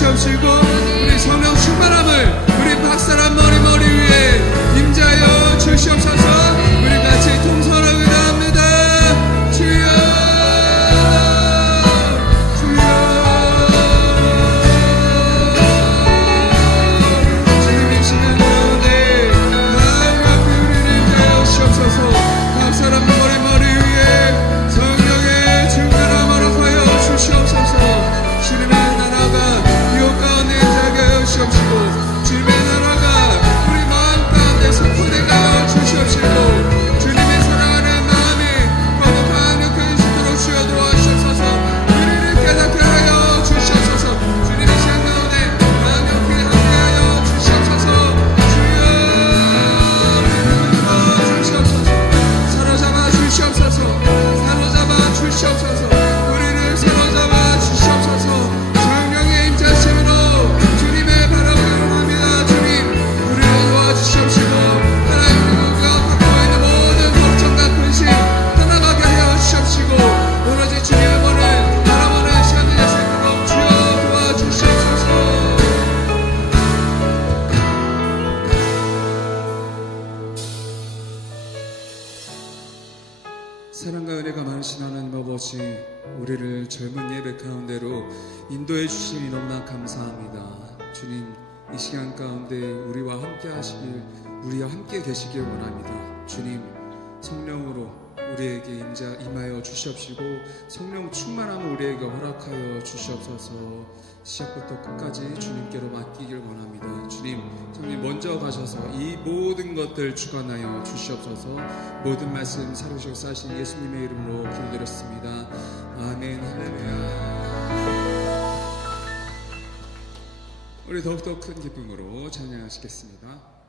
주시옵시고 우리 성령 충만함을 우리 박사람 머리 위에 임자여 주시옵소서. 우리 같이 통성으로 기도합니다. 주여 주여 주님 이 시간 가운데 강력히 우리를 임자여 주시옵소서. 박사람 머리 위에 성령의 충만함 허락하여 주시옵소서. 주님의 나라가 가운데 자가여 주시옵시고 주님의 나라가 우리 마음 가운데 선포되게 하여 주시옵시고 주님의 사랑하는 마음이 더욱 강력하게 있도록 주여 도와주시옵소서. 우리를 깨닫게 하여 주시옵소서. 주님의 시간 가운데 강력히 함께하여 주시옵소서. 주여 우리를 주시옵소서. 사로잡아 주시옵소서. 사로잡아 주시옵소서. 우리를 사로잡아 주시옵소서. 사랑과 은혜가 많으신 하나님 아버지, 우리를 젊은 예배 가운데로 인도해 주시니 너무나 감사합니다. 주님, 이 시간 가운데 우리와 함께 하시길, 우리와 함께 계시길 원합니다. 주님, 성령으로 우리에게 임하여 주시옵시고 성령 충만함을 우리에게 허락하여 주시옵소서. 시작부터 끝까지 주님께로 맡기길 원합니다. 주님, 성령 먼저 가셔서 이 모든 것들 주관하여 주시옵소서. 모든 말씀 살으시고 사신 예수님의 이름으로 기도드렸습니다. 아멘. 할렐루야. 우리 더욱더 큰 기쁨으로 찬양하시겠습니다.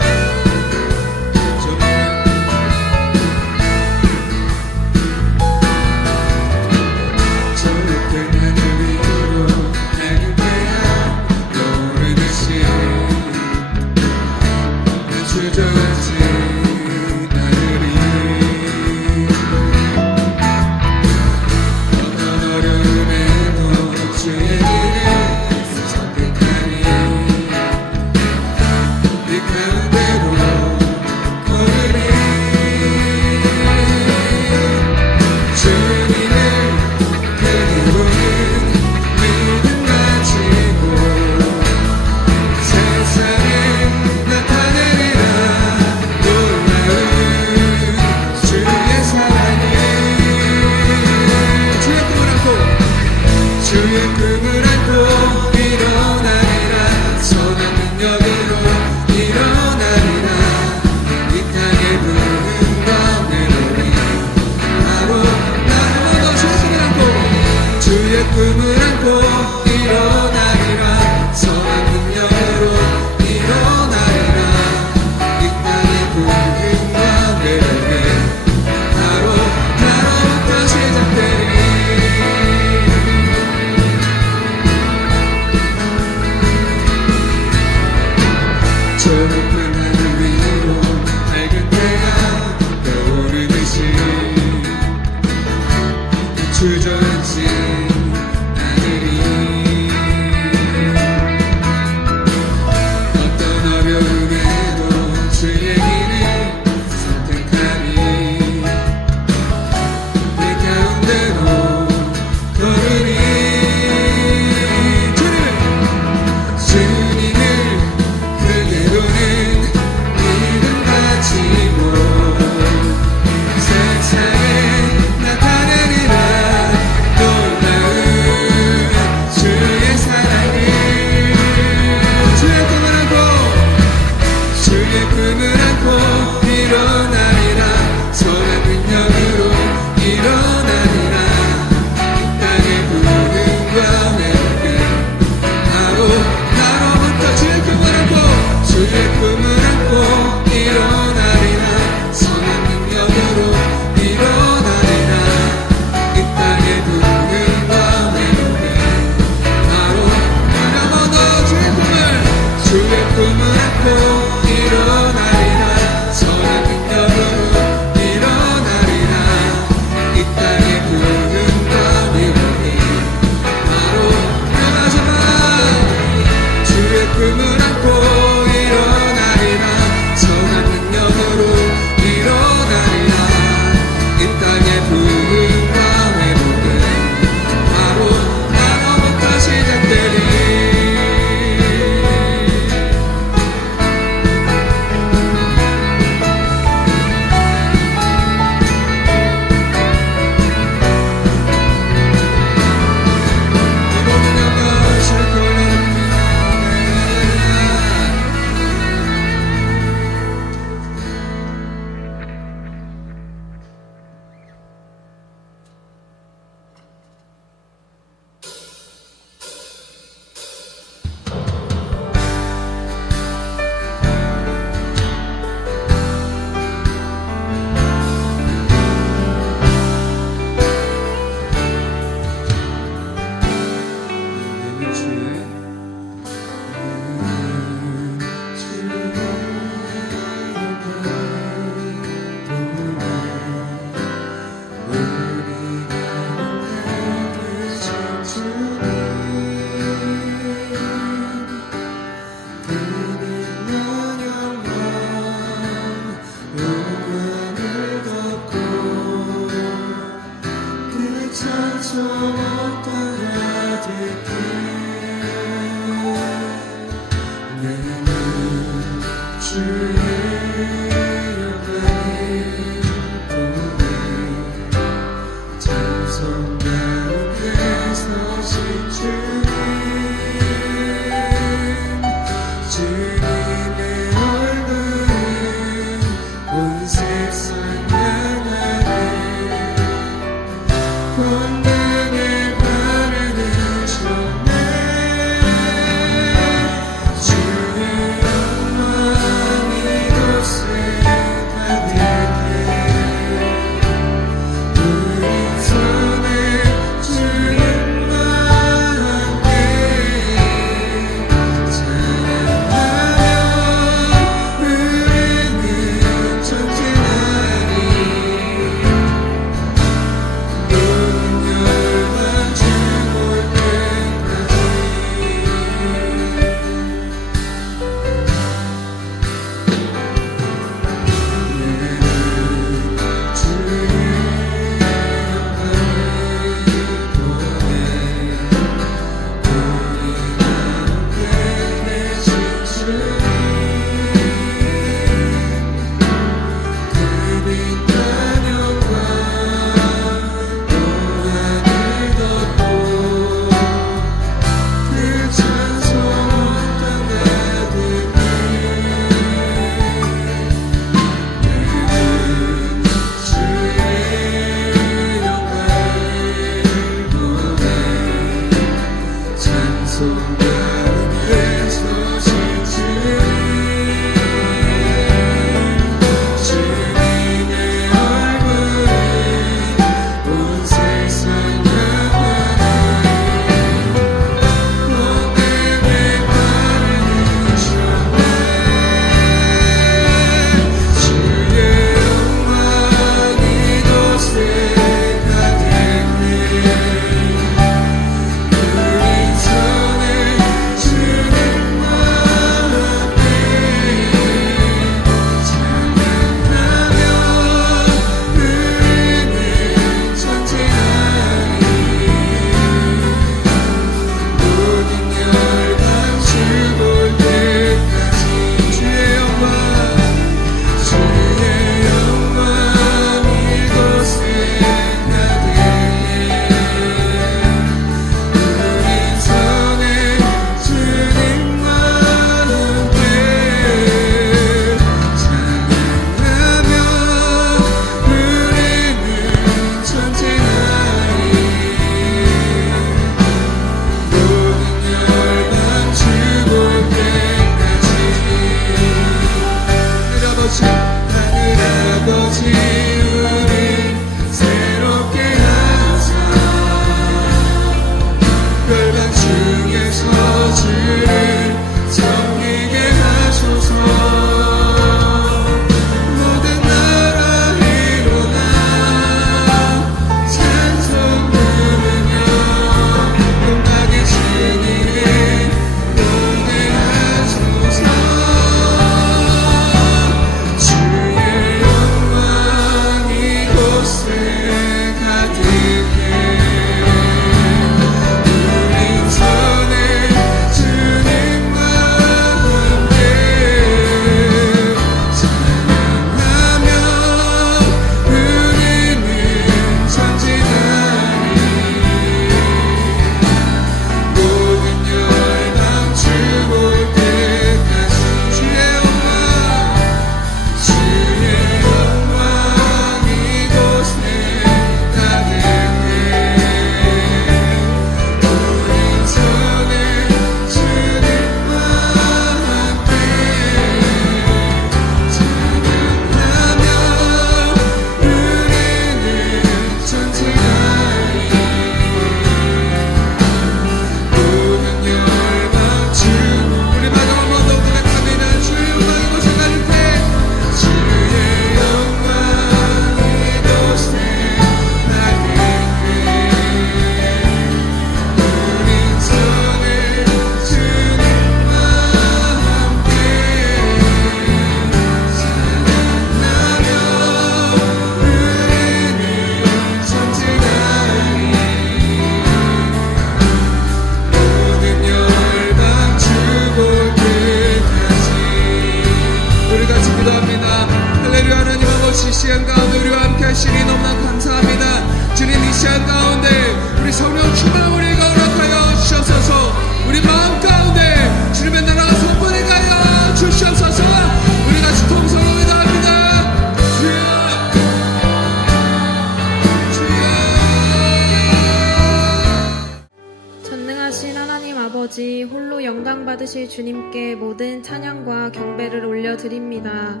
영광 받으실 주님께 모든 찬양과 경배를 올려드립니다.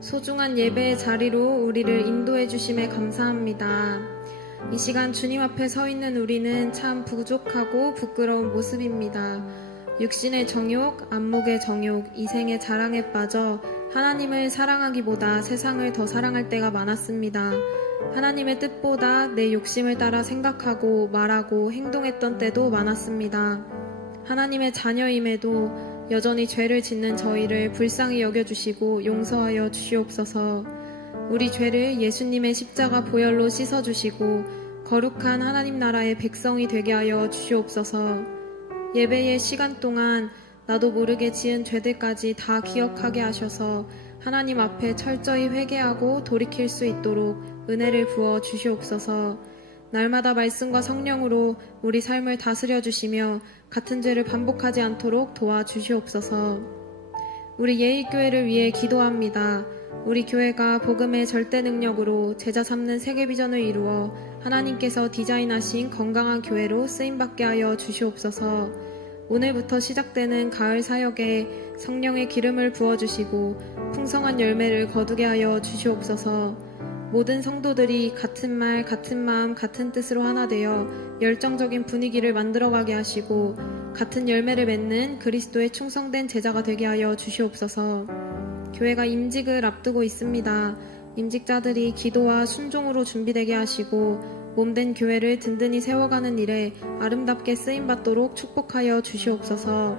소중한 예배의 자리로 우리를 인도해 주심에 감사합니다. 이 시간 주님 앞에 서 있는 우리는 참 부족하고 부끄러운 모습입니다. 육신의 정욕, 안목의 정욕, 이생의 자랑에 빠져 하나님을 사랑하기보다 세상을 더 사랑할 때가 많았습니다. 하나님의 뜻보다 내 욕심을 따라 생각하고 말하고 행동했던 때도 많았습니다. 하나님의 자녀임에도 여전히 죄를 짓는 저희를 불쌍히 여겨주시고 용서하여 주시옵소서. 우리 죄를 예수님의 십자가 보혈로 씻어주시고 거룩한 하나님 나라의 백성이 되게 하여 주시옵소서. 예배의 시간 동안 나도 모르게 지은 죄들까지 다 기억하게 하셔서 하나님 앞에 철저히 회개하고 돌이킬 수 있도록 은혜를 부어 주시옵소서. 날마다 말씀과 성령으로 우리 삶을 다스려 주시며 같은 죄를 반복하지 않도록 도와주시옵소서. 우리 예일교회를 위해 기도합니다. 우리 교회가 복음의 절대 능력으로 제자 삼는 세계 비전을 이루어 하나님께서 디자인하신 건강한 교회로 쓰임받게 하여 주시옵소서. 오늘부터 시작되는 가을 사역에 성령의 기름을 부어주시고 풍성한 열매를 거두게 하여 주시옵소서. 모든 성도들이 같은 말, 같은 마음, 같은 뜻으로 하나 되어 열정적인 분위기를 만들어가게 하시고 같은 열매를 맺는 그리스도의 충성된 제자가 되게 하여 주시옵소서. 교회가 임직을 앞두고 있습니다. 임직자들이 기도와 순종으로 준비되게 하시고 몸된 교회를 든든히 세워가는 일에 아름답게 쓰임받도록 축복하여 주시옵소서.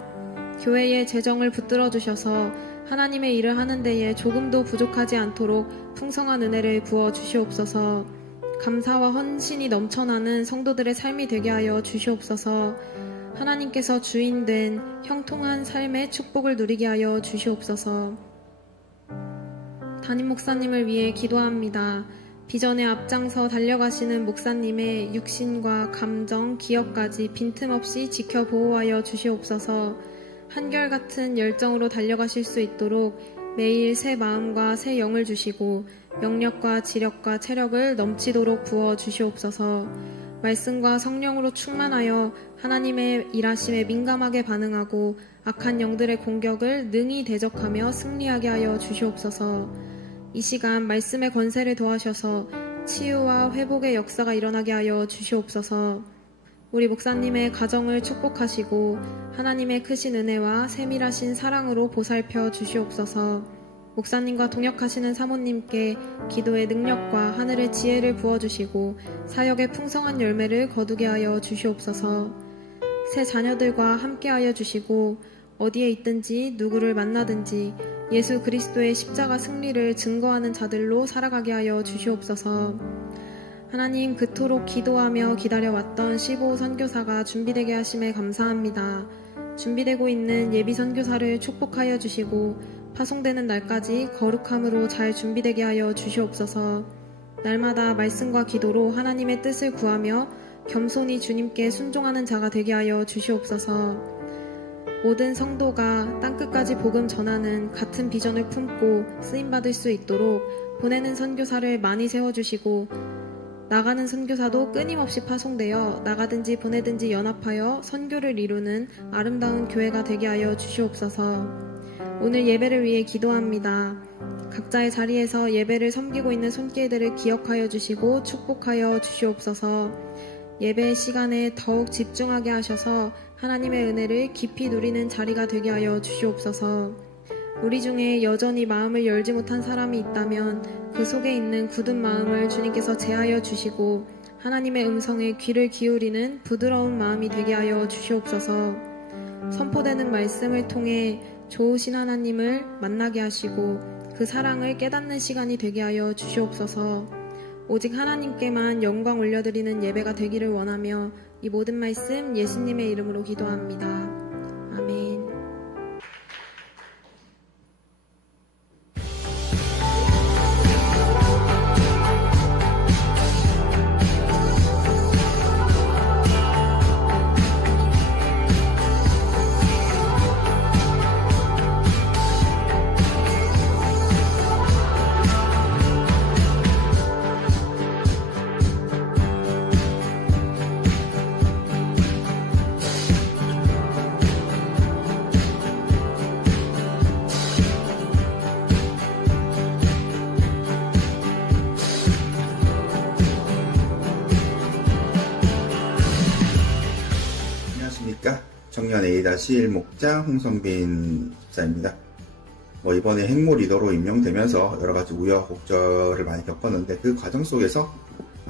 교회의 재정을 붙들어 주셔서 하나님의 일을 하는 데에 조금도 부족하지 않도록 풍성한 은혜를 부어 주시옵소서. 감사와 헌신이 넘쳐나는 성도들의 삶이 되게 하여 주시옵소서. 하나님께서 주인된 형통한 삶의 축복을 누리게 하여 주시옵소서. 담임 목사님을 위해 기도합니다. 비전에 앞장서 달려가시는 목사님의 육신과 감정, 기억까지 빈틈없이 지켜 보호하여 주시옵소서. 한결같은 열정으로 달려가실 수 있도록 매일 새 마음과 새 영을 주시고 영력과 지력과 체력을 넘치도록 부어 주시옵소서. 말씀과 성령으로 충만하여 하나님의 일하심에 민감하게 반응하고 악한 영들의 공격을 능히 대적하며 승리하게 하여 주시옵소서. 이 시간 말씀의 권세를 더하셔서 치유와 회복의 역사가 일어나게 하여 주시옵소서. 우리 목사님의 가정을 축복하시고 하나님의 크신 은혜와 세밀하신 사랑으로 보살펴 주시옵소서. 목사님과 동역하시는 사모님께 기도의 능력과 하늘의 지혜를 부어주시고 사역의 풍성한 열매를 거두게 하여 주시옵소서. 새 자녀들과 함께하여 주시고 어디에 있든지 누구를 만나든지 예수 그리스도의 십자가 승리를 증거하는 자들로 살아가게 하여 주시옵소서. 하나님, 그토록 기도하며 기다려왔던 15 선교사가 준비되게 하심에 감사합니다. 준비되고 있는 예비 선교사를 축복하여 주시고 파송되는 날까지 거룩함으로 잘 준비되게 하여 주시옵소서. 날마다 말씀과 기도로 하나님의 뜻을 구하며 겸손히 주님께 순종하는 자가 되게 하여 주시옵소서. 모든 성도가 땅끝까지 복음 전하는 같은 비전을 품고 쓰임받을 수 있도록 보내는 선교사를 많이 세워주시고 나가는 선교사도 끊임없이 파송되어 나가든지 보내든지 연합하여 선교를 이루는 아름다운 교회가 되게 하여 주시옵소서. 오늘 예배를 위해 기도합니다. 각자의 자리에서 예배를 섬기고 있는 손길들을 기억하여 주시고 축복하여 주시옵소서. 예배의 시간에 더욱 집중하게 하셔서 하나님의 은혜를 깊이 누리는 자리가 되게 하여 주시옵소서. 우리 중에 여전히 마음을 열지 못한 사람이 있다면 그 속에 있는 굳은 마음을 주님께서 제하여 주시고 하나님의 음성에 귀를 기울이는 부드러운 마음이 되게 하여 주시옵소서. 선포되는 말씀을 통해 좋으신 하나님을 만나게 하시고 그 사랑을 깨닫는 시간이 되게 하여 주시옵소서. 오직 하나님께만 영광 올려드리는 예배가 되기를 원하며 이 모든 말씀 예수님의 이름으로 기도합니다. 아멘. A-1 목장 홍성빈 집사입니다. 이번에 행모 리더로 임명되면서 여러 가지 우여곡절을 많이 겪었는데 그 과정 속에서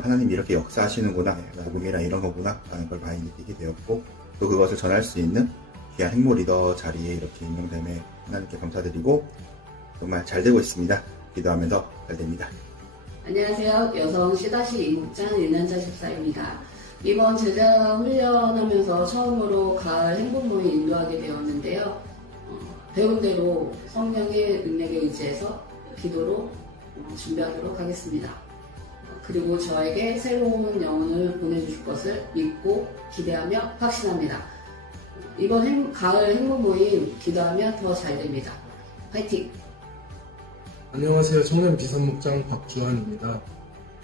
하나님이 이렇게 역사하시는구나, 복음이란 이런 거구나 라는 걸 많이 느끼게 되었고, 또 그것을 전할 수 있는 귀한 행모 리더 자리에 이렇게 임명됨에 하나님께 감사드리고 정말 잘 되고 있습니다. 기도하면서 잘 됩니다. 안녕하세요. 여성 C-2 목장 윤현자 집사입니다. 이번 제자 훈련하면서 처음으로 가을 행복 모임 인도하게 되었는데요. 배운 대로 성령의 능력에 의지해서 기도로 준비하도록 하겠습니다. 그리고 저에게 새로운 영혼을 보내주실 것을 믿고 기대하며 확신합니다. 이번 가을 행복 모임 기도하면 더 잘 됩니다. 화이팅! 안녕하세요. 청년 비선목장 박주환입니다.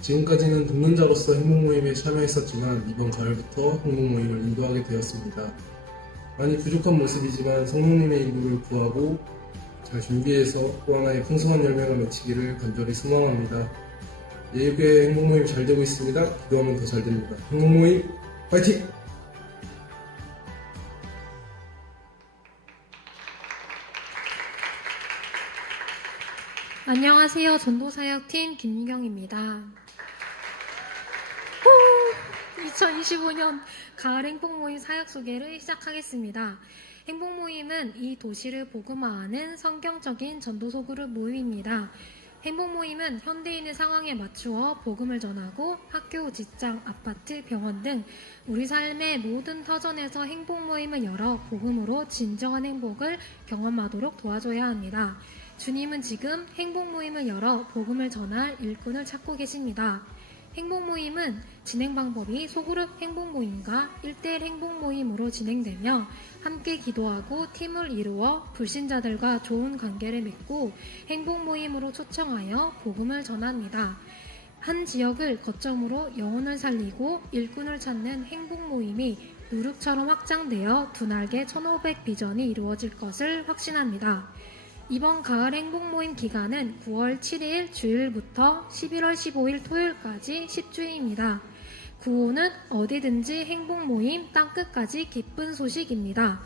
지금까지는 동문자로서 행복모임에 참여했었지만 이번 가을부터 행복모임을 인도하게 되었습니다. 많이 부족한 모습이지만 성령님의 인도를 구하고 잘 준비해서 또 하나의 풍성한 열매가 맺히기를 간절히 소망합니다. 예육의 행복모임 잘 되고 있습니다. 기도하면 더 잘 됩니다. 행복모임 파이팅! 안녕하세요. 전도사역팀 김유경입니다. 2025년 가을 행복모임 사역 소개를 시작하겠습니다. 행복모임은 이 도시를 복음화하는 성경적인 전도소 그룹 모임입니다. 행복모임은 현대인의 상황에 맞추어 복음을 전하고 학교, 직장, 아파트, 병원 등 우리 삶의 모든 터전에서 행복모임을 열어 복음으로 진정한 행복을 경험하도록 도와줘야 합니다. 주님은 지금 행복모임을 열어 복음을 전할 일꾼을 찾고 계십니다. 행복모임은 진행 방법이 소그룹 행복모임과 1대1 행복모임으로 진행되며 함께 기도하고 팀을 이루어 불신자들과 좋은 관계를 맺고 행복모임으로 초청하여 복음을 전합니다. 한 지역을 거점으로 영혼을 살리고 일꾼을 찾는 행복모임이 누룩처럼 확장되어 두 날개 1500 비전이 이루어질 것을 확신합니다. 이번 가을 행복모임 기간은 9월 7일 주일부터 11월 15일 토요일까지 10주일입니다. 구호는 어디든지 행복모임 땅끝까지 기쁜 소식입니다.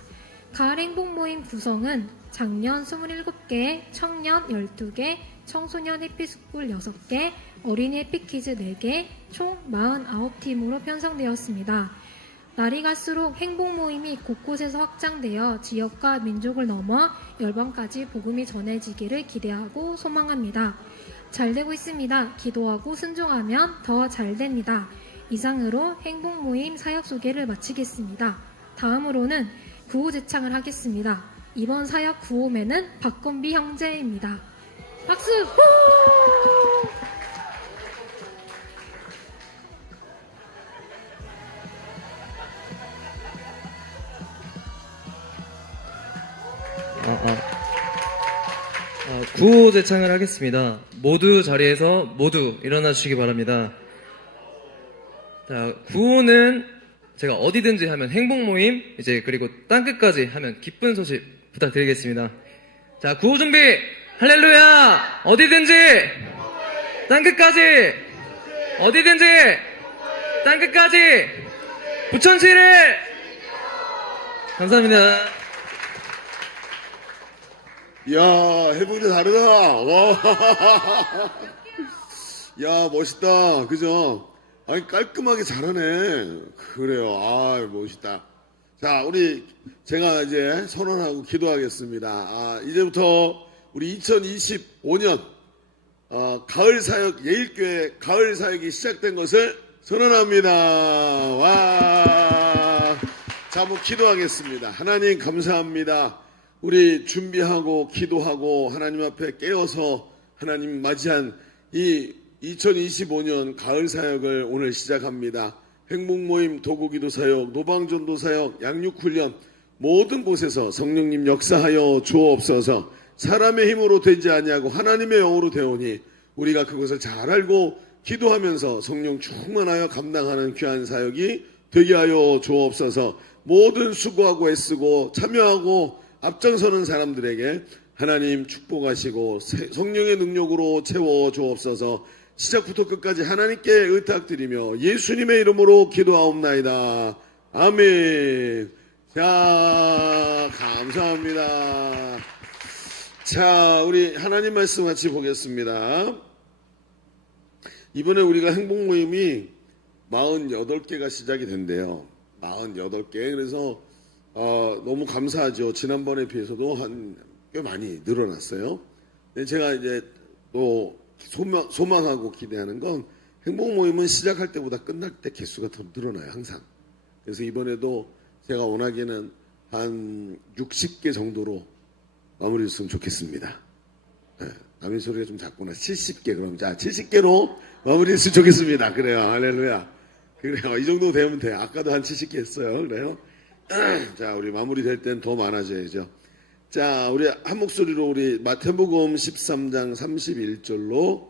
가을 행복모임 구성은 장년 27개, 청년 12개, 청소년 해피스쿨 6개, 어린이 해피키즈 4개, 총 49팀으로 편성되었습니다. 날이 갈수록 행복 모임이 곳곳에서 확장되어 지역과 민족을 넘어 열방까지 복음이 전해지기를 기대하고 소망합니다. 잘 되고 있습니다. 기도하고 순종하면 더 잘 됩니다. 이상으로 행복 모임 사역 소개를 마치겠습니다. 다음으로는 구호 제창을 하겠습니다. 이번 사역 구호매는 박건비 형제입니다. 박수! 구호 제창을 하겠습니다. 모두 자리에서 모두 일어나 주시기 바랍니다. 자, 구호는 제가 어디든지 하면 행복 모임, 이제 그리고 땅끝까지 하면 기쁜 소식 부탁드리겠습니다. 자, 구호 준비! 할렐루야! 어디든지! 땅끝까지! 어디든지! 땅끝까지! 부천시를! 감사합니다. 이야, 해봉대 다르다. 와. 야, 멋있다. 그죠? 아니, 깔끔하게 잘하네. 그래요. 아, 멋있다. 자, 제가 이제 선언하고 기도하겠습니다. 이제부터 우리 2025년, 가을 사역, 예일교회 가을 사역이 시작된 것을 선언합니다. 와. 자, 기도하겠습니다. 하나님, 감사합니다. 우리 준비하고 기도하고 하나님 앞에 깨어서 하나님 맞이한 이 2025년 가을 사역을 오늘 시작합니다. 행복모임, 도구기도 사역, 노방전도 사역, 양육훈련 모든 곳에서 성령님 역사하여 주옵소서. 사람의 힘으로 되지 아니하고 하나님의 영으로 되오니 우리가 그것을 잘 알고 기도하면서 성령 충만하여 감당하는 귀한 사역이 되게 하여 주옵소서. 모든 수고하고 애쓰고 참여하고 앞장서는 사람들에게 하나님 축복하시고 성령의 능력으로 채워 주옵소서. 시작부터 끝까지 하나님께 의탁드리며 예수님의 이름으로 기도하옵나이다. 아멘. 자, 감사합니다. 자, 우리 하나님 말씀 같이 보겠습니다. 이번에 우리가 행복 모임이 48개가 시작이 된대요. 48개. 그래서 너무 감사하죠. 지난번에 비해서도 꽤 많이 늘어났어요. 근데 제가 이제 또 소망하고 기대하는 건 행복 모임은 시작할 때보다 끝날 때 개수가 더 늘어나요. 항상. 그래서 이번에도 제가 원하기에는 한 60개 정도로 마무리했으면 좋겠습니다. 네, 남의 소리가 좀 작구나. 70개 그럼. 자, 70개로 마무리했으면 좋겠습니다. 그래요. 할렐루야. 그래요. 이 정도 되면 돼요. 아까도 한 70개 했어요. 그래요. 자, 우리 마무리 될 땐 더 많아져야죠. 자, 우리 한 목소리로 우리 마태복음 13장 31절로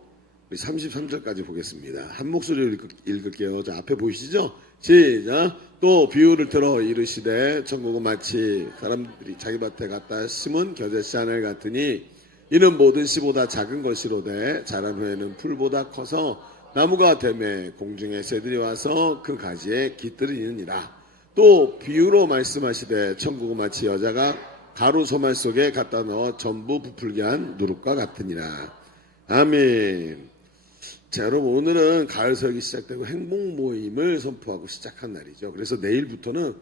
우리 33절까지 보겠습니다. 한 목소리로 읽을게요. 자, 앞에 보이시죠? 시작. 또 비유를 들어 이르시되 천국은 마치 사람들이 자기 밭에 갖다 심은 겨자씨 하늘 같으니 이는 모든 씨보다 작은 것이로되 자란 후에는 풀보다 커서 나무가 되매 공중의 새들이 와서 그 가지에 깃들이느니라. 또 비유로 말씀하시되 천국은 마치 여자가 가루 소말 속에 갖다 넣어 전부 부풀게 한 누룩과 같으니라. 아멘. 자, 여러분, 오늘은 가을 설기 시작되고 행복 모임을 선포하고 시작한 날이죠. 그래서 내일부터는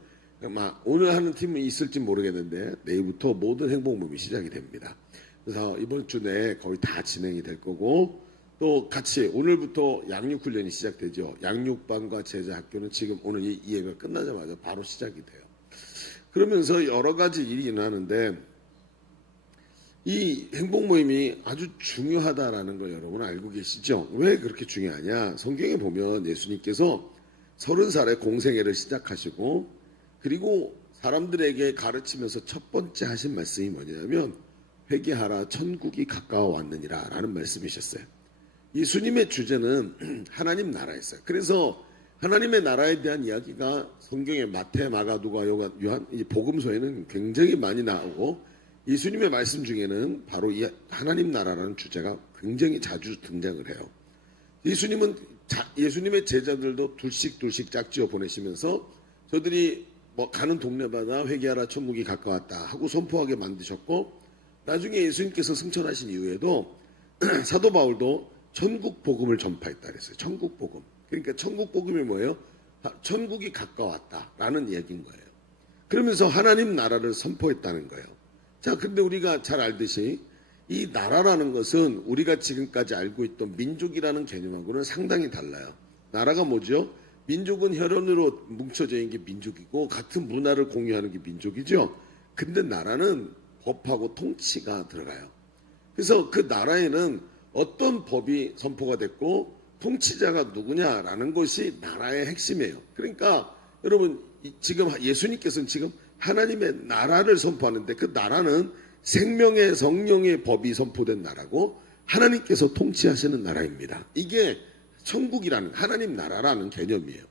오늘 하는 팀은 있을지 모르겠는데 내일부터 모든 행복 모임이 시작이 됩니다. 그래서 이번 주 내에 거의 다 진행이 될 거고, 또 같이 오늘부터 양육 훈련이 시작되죠. 양육반과 제자 학교는 지금 오늘 이 예가 끝나자마자 바로 시작이 돼요. 그러면서 여러 가지 일이 일어나는데 이 행복 모임이 아주 중요하다라는 걸 여러분 알고 계시죠? 왜 그렇게 중요하냐? 성경에 보면 예수님께서 30살에 공생애를 시작하시고 그리고 사람들에게 가르치면서 첫 번째 하신 말씀이 뭐냐면 회개하라 천국이 가까워 왔느니라 라는 말씀이셨어요. 예수님의 주제는 하나님 나라였어요. 그래서 하나님의 나라에 대한 이야기가 성경의 마태, 마가, 누가, 요한 이 복음서에는 굉장히 많이 나오고 예수님의 말씀 중에는 바로 이 하나님 나라라는 주제가 굉장히 자주 등장을 해요. 예수님의 제자들도 둘씩 짝지어 보내시면서 저들이 가는 동네마다 회개하라 천국이 가까웠다 하고 선포하게 만드셨고, 나중에 예수님께서 승천하신 이후에도 사도 바울도 천국 복음을 전파했다 그랬어요. 천국 복음. 그러니까 천국 복음이 뭐예요? 천국이 가까웠다라는 얘기인 거예요. 그러면서 하나님 나라를 선포했다는 거예요. 자, 근데 우리가 잘 알듯이 이 나라라는 것은 우리가 지금까지 알고 있던 민족이라는 개념하고는 상당히 달라요. 나라가 뭐죠? 민족은 혈연으로 뭉쳐져 있는 게 민족이고 같은 문화를 공유하는 게 민족이죠. 근데 나라는 법하고 통치가 들어가요. 그래서 그 나라에는 어떤 법이 선포가 됐고 통치자가 누구냐라는 것이 나라의 핵심이에요. 그러니까 여러분 지금 예수님께서는 지금 하나님의 나라를 선포하는데 그 나라는 생명의 성령의 법이 선포된 나라고 하나님께서 통치하시는 나라입니다. 이게 천국이라는 하나님 나라라는 개념이에요.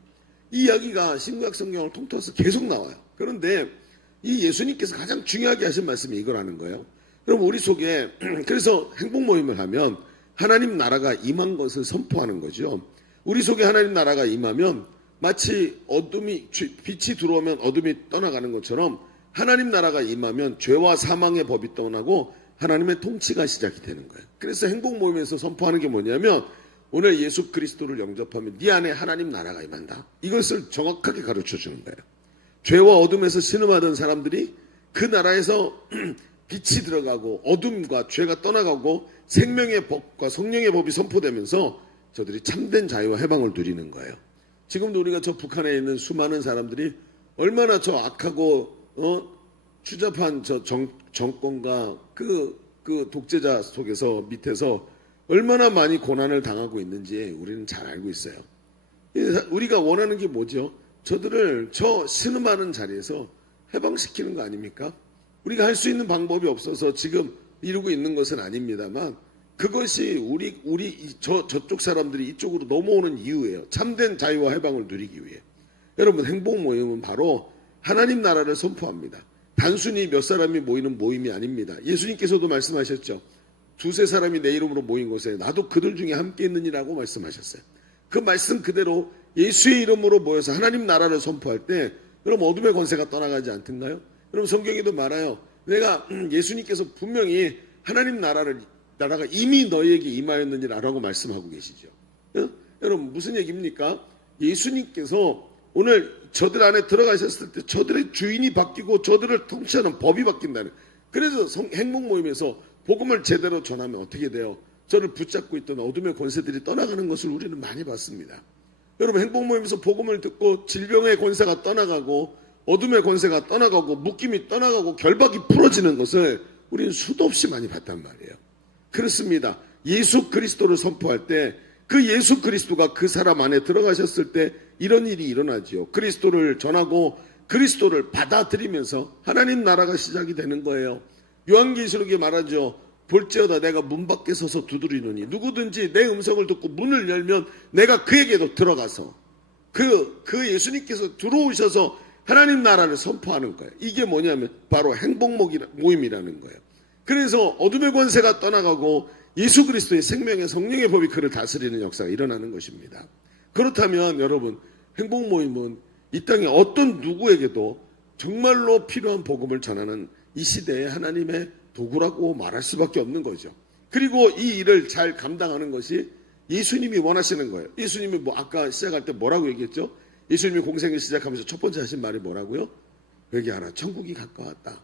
이 이야기가 신구약 성경을 통틀어서 계속 나와요. 그런데 이 예수님께서 가장 중요하게 하신 말씀이 이거라는 거예요. 그럼 우리 속에 그래서 행복 모임을 하면 하나님 나라가 임한 것을 선포하는 거죠. 우리 속에 하나님 나라가 임하면 마치 빛이 들어오면 어둠이 떠나가는 것처럼 하나님 나라가 임하면 죄와 사망의 법이 떠나고 하나님의 통치가 시작이 되는 거예요. 그래서 행복 모임에서 선포하는 게 뭐냐면 오늘 예수 그리스도를 영접하면 네 안에 하나님 나라가 임한다. 이것을 정확하게 가르쳐 주는 거예요. 죄와 어둠에서 신음하던 사람들이 그 나라에서 빛이 들어가고 어둠과 죄가 떠나가고 생명의 법과 성령의 법이 선포되면서 저들이 참된 자유와 해방을 누리는 거예요. 지금도 우리가 저 북한에 있는 수많은 사람들이 얼마나 저 악하고 추잡한 저 정권과 그 독재자 속에서 밑에서 얼마나 많이 고난을 당하고 있는지 우리는 잘 알고 있어요. 우리가 원하는 게 뭐죠? 저들을 저 신음하는 자리에서 해방시키는 거 아닙니까? 우리가 할 수 있는 방법이 없어서 지금 이루고 있는 것은 아닙니다만 그것이 저쪽 사람들이 이쪽으로 넘어오는 이유예요. 참된 자유와 해방을 누리기 위해. 여러분 행복 모임은 바로 하나님 나라를 선포합니다. 단순히 몇 사람이 모이는 모임이 아닙니다. 예수님께서도 말씀하셨죠. 두세 사람이 내 이름으로 모인 곳에 나도 그들 중에 함께 있느니라고 말씀하셨어요. 그 말씀 그대로 예수의 이름으로 모여서 하나님 나라를 선포할 때 그럼 어둠의 권세가 떠나가지 않던가요? 그럼 성경에도 말아요. 내가 예수님께서 분명히 하나님 나라가 이미 너희에게 임하였느니라라고 말씀하고 계시죠. 여러분 무슨 얘기입니까? 예수님께서 오늘 저들 안에 들어가셨을 때 저들의 주인이 바뀌고 저들을 통치하는 법이 바뀐다는. 그래서 행복 모임에서 복음을 제대로 전하면 어떻게 돼요? 저를 붙잡고 있던 어둠의 권세들이 떠나가는 것을 우리는 많이 봤습니다. 여러분 행복 모임에서 복음을 듣고 질병의 권세가 떠나가고 어둠의 권세가 떠나가고 묶임이 떠나가고 결박이 풀어지는 것을 우리는 수도 없이 많이 봤단 말이에요. 그렇습니다. 예수 그리스도를 선포할 때 그 예수 그리스도가 그 사람 안에 들어가셨을 때 이런 일이 일어나지요. 그리스도를 전하고 그리스도를 받아들이면서 하나님 나라가 시작이 되는 거예요. 요한계시록에 말하죠. 볼지어다 내가 문 밖에 서서 두드리노니 누구든지 내 음성을 듣고 문을 열면 내가 그에게도 들어가서 그 예수님께서 들어오셔서 하나님 나라를 선포하는 거예요. 이게 뭐냐면 바로 행복 모임이라는 거예요. 그래서 어둠의 권세가 떠나가고 예수 그리스도의 생명의 성령의 법이 그를 다스리는 역사가 일어나는 것입니다. 그렇다면 여러분 행복 모임은 이 땅에 어떤 누구에게도 정말로 필요한 복음을 전하는 이 시대의 하나님의 도구라고 말할 수밖에 없는 거죠. 그리고 이 일을 잘 감당하는 것이 예수님이 원하시는 거예요. 예수님이 아까 시작할 때 뭐라고 얘기했죠? 예수님이 공생을 시작하면서 첫 번째 하신 말이 뭐라고요? 회개하라 천국이 가까웠다.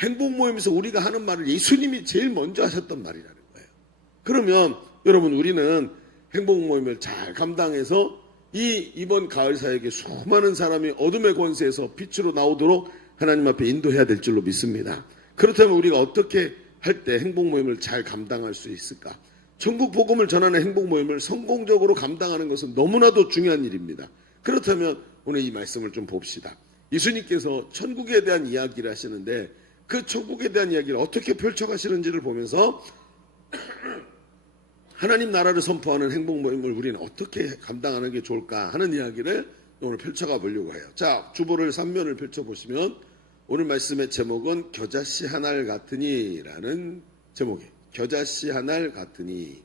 행복 모임에서 우리가 하는 말을 예수님이 제일 먼저 하셨던 말이라는 거예요. 그러면 여러분 우리는 행복 모임을 잘 감당해서 이번 가을 사역에 수많은 사람이 어둠의 권세에서 빛으로 나오도록 하나님 앞에 인도해야 될 줄로 믿습니다. 그렇다면 우리가 어떻게 할 때 행복 모임을 잘 감당할 수 있을까? 전국 복음을 전하는 행복 모임을 성공적으로 감당하는 것은 너무나도 중요한 일입니다. 그렇다면 오늘 이 말씀을 좀 봅시다. 예수님께서 천국에 대한 이야기를 하시는데 그 천국에 대한 이야기를 어떻게 펼쳐가시는지를 보면서 하나님 나라를 선포하는 행복 모임을 우리는 어떻게 감당하는 게 좋을까 하는 이야기를 오늘 펼쳐가 보려고 해요. 자, 주보를 3면을 펼쳐보시면 오늘 말씀의 제목은 겨자씨 한 알 같으니 라는 제목이에요. 겨자씨 한 알 같으니.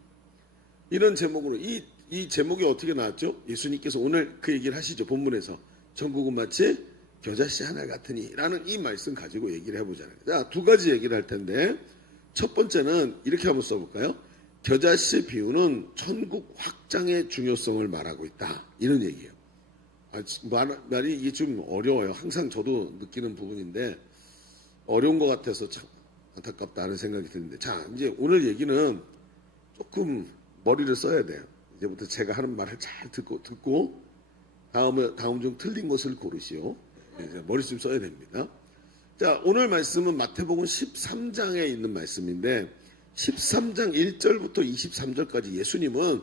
이런 제목으로 이 제목이 어떻게 나왔죠? 예수님께서 오늘 그 얘기를 하시죠. 본문에서 천국은 마치 겨자씨 한 알 같으니 라는 이 말씀 가지고 얘기를 해보잖아요. 자, 두 가지 얘기를 할 텐데 첫 번째는 이렇게 한번 써볼까요? 겨자씨 비유는 천국 확장의 중요성을 말하고 있다. 이런 얘기예요. 말이 이게 좀 어려워요. 항상 저도 느끼는 부분인데 어려운 것 같아서 참 안타깝다는 생각이 드는데 자, 이제 오늘 얘기는 조금 머리를 써야 돼요. 이제부터 제가 하는 말을 잘 듣고 다음 중 틀린 것을 고르시오. 이제 머리 좀 써야 됩니다. 자, 오늘 말씀은 마태복음 13장에 있는 말씀인데 13장 1절부터 23절까지 예수님은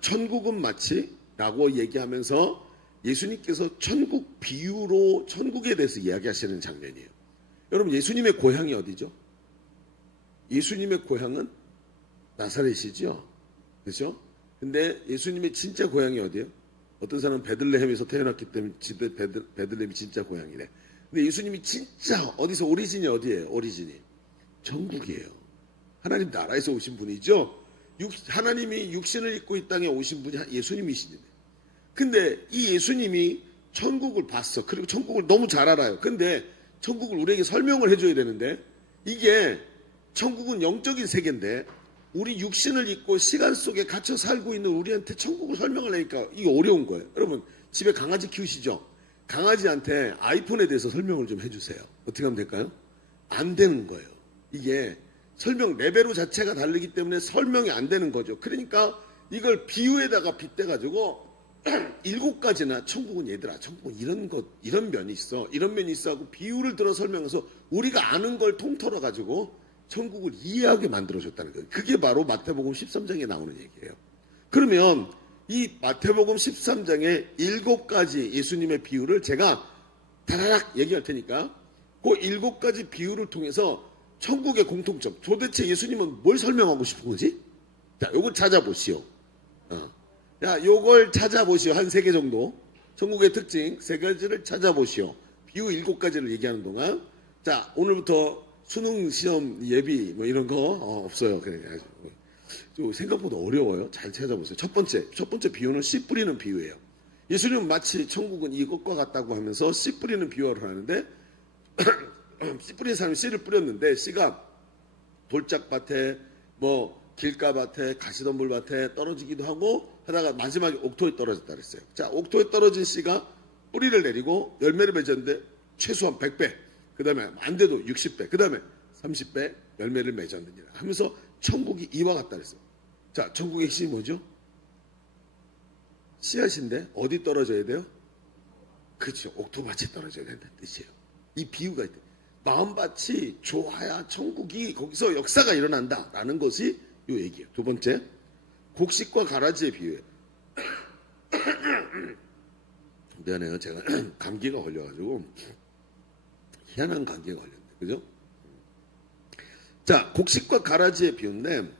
천국은 마치 라고 얘기하면서 예수님께서 천국 비유로 천국에 대해서 이야기하시는 장면이에요. 여러분 예수님의 고향이 어디죠? 예수님의 고향은 나사렛이죠. 그렇죠? 근데 예수님의 진짜 고향이 어디예요? 어떤 사람은 베들레헴에서 태어났기 때문에 베들레헴이 진짜 고향이래. 근데 예수님이 진짜 어디서 오리진이 어디예요? 오리진이 천국이에요. 하나님 나라에서 오신 분이죠. 하나님이 육신을 입고 이 땅에 오신 분이 예수님이시는데 근데 이 예수님이 천국을 봤어. 그리고 천국을 너무 잘 알아요. 근데 천국을 우리에게 설명을 해줘야 되는데 이게 천국은 영적인 세계인데 우리 육신을 입고 시간 속에 갇혀 살고 있는 우리한테 천국을 설명을 하니까 이게 어려운 거예요. 여러분 집에 강아지 키우시죠? 강아지한테 아이폰에 대해서 설명을 좀 해주세요. 어떻게 하면 될까요? 안 되는 거예요. 이게 설명 레벨 자체가 다르기 때문에 설명이 안 되는 거죠. 그러니까 이걸 비유에다가 빗대가지고 7가지나 천국은 얘들아 천국은 이런 면이 있어 이런 면이 있어 하고 비유를 들어 설명해서 우리가 아는 걸 통틀어 가지고 천국을 이해하게 만들어줬다는 거예요. 그게 바로 마태복음 13장에 나오는 얘기예요. 그러면 이 마태복음 13장의 7가지 예수님의 비유를 제가 다다닥 얘기할 테니까 그 7가지 비유를 통해서 천국의 공통점 도대체 예수님은 뭘 설명하고 싶은 거지? 자, 요걸 찾아보시오. 야, 요걸 찾아보시오. 한 3개 정도. 천국의 특징 3가지를 찾아보시오. 비유 7가지를 얘기하는 동안. 자, 오늘부터 수능 시험 예비 뭐 이런 거 없어요. 그래가지고 생각보다 어려워요. 잘 찾아보세요. 첫 번째 비유는 씨 뿌리는 비유예요. 예수님은 마치 천국은 이것과 같다고 하면서 씨 뿌리는 비유를 하는데 씨 뿌리는 사람이 씨를 뿌렸는데 씨가 돌짝밭에 뭐 길가밭에 가시덤불밭에 떨어지기도 하고 하다가 마지막에 옥토에 떨어졌다 그랬어요. 자, 옥토에 떨어진 씨가 뿌리를 내리고 열매를 맺었는데 최소한 100배, 그 다음에 안 돼도 60배, 그 다음에 30배 열매를 맺었느니라 하면서 천국이 이와 같다 그랬어요. 자, 천국의 핵심이 뭐죠? 씨앗인데 어디 떨어져야 돼요? 그렇죠. 옥토밭에 떨어져야 된다는 뜻이에요. 이 비유가 있대. 마음밭이 좋아야 천국이 거기서 역사가 일어난다라는 것이 이 얘기예요. 두 번째, 곡식과 가라지의 비유예요. 미안해요. 제가 감기가 걸려가지고 희한한 감기가 걸렸네. 그죠? 자, 곡식과 가라지의 비유인데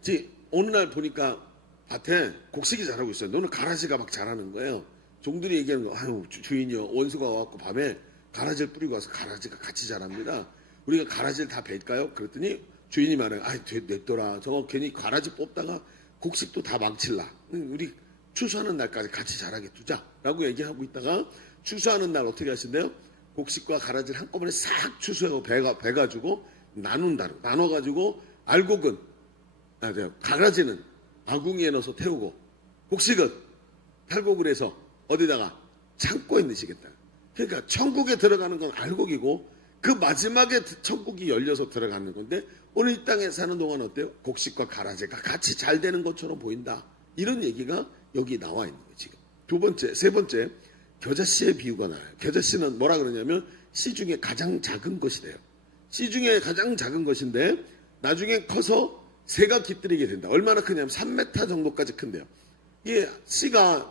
이제 어느 날 보니까 밭에 곡식이 자라고 있어요. 너는 가라지가 막 자라는 거예요. 종들이 얘기하는 거, 아유 주인이요, 원수가 와갖고 밤에 가라지를 뿌리고 와서 가라지가 같이 자랍니다. 우리가 가라지를 다 벨까요? 그랬더니 주인이 말해요. 아이 냈더라. 저 괜히 가라지 뽑다가 곡식도 다 망칠라. 우리 추수하는 날까지 같이 자라게 두자라고 얘기하고 있다가 추수하는 날 어떻게 하신대요? 곡식과 가라지를 한꺼번에 싹 추수하고 배가지고 나눠가지고 알곡은 가라지는 아궁이에 넣어서 태우고 곡식은 팔곡을 해서 어디다가 창고에 넣으시겠다. 그러니까 천국에 들어가는 건 알곡이고 그 마지막에 천국이 열려서 들어가는 건데 오늘 이 땅에 사는 동안 어때요? 곡식과 가라지가 같이 잘 되는 것처럼 보인다. 이런 얘기가 여기 나와 있는 거예요. 지금 세 번째 겨자씨의 비유가 나와요. 겨자씨는 뭐라 그러냐면 씨 중에 가장 작은 것이래요. 씨 중에 가장 작은 것인데 나중에 커서 새가 깃들이게 된다. 얼마나 크냐면 3m 정도까지 큰대요. 이게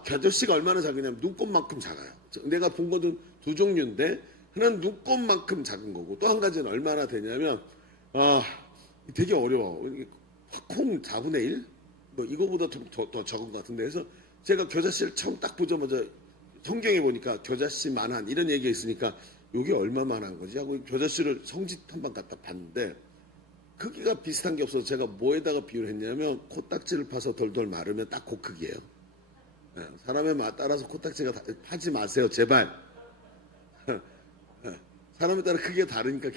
겨자씨가 얼마나 작으냐면 눈곱만큼 작아요. 내가 본 것은 두 종류인데 하나는 눈곱만큼 작은 거고 또 한 가지는 얼마나 되냐면 되게 어려워. 콩 4분의 1? 뭐 이거보다 좀 더 적은 것 같은데 그래서 제가 겨자씨를 처음 딱 보자마자 성경에 보니까 겨자씨만한 이런 얘기가 있으니까 이게 얼마만한 거지 하고 겨자씨를 성짓 한번 갖다 봤는데 크기가 비슷한 게 없어서 제가 뭐에다가 비유를 했냐면 코딱지를 파서 돌돌 마르면 딱 그 크기예요. 사람의 맛 따라서 코딱지가 파지 마세요 제발. 사람에 따라 크기가 다르니까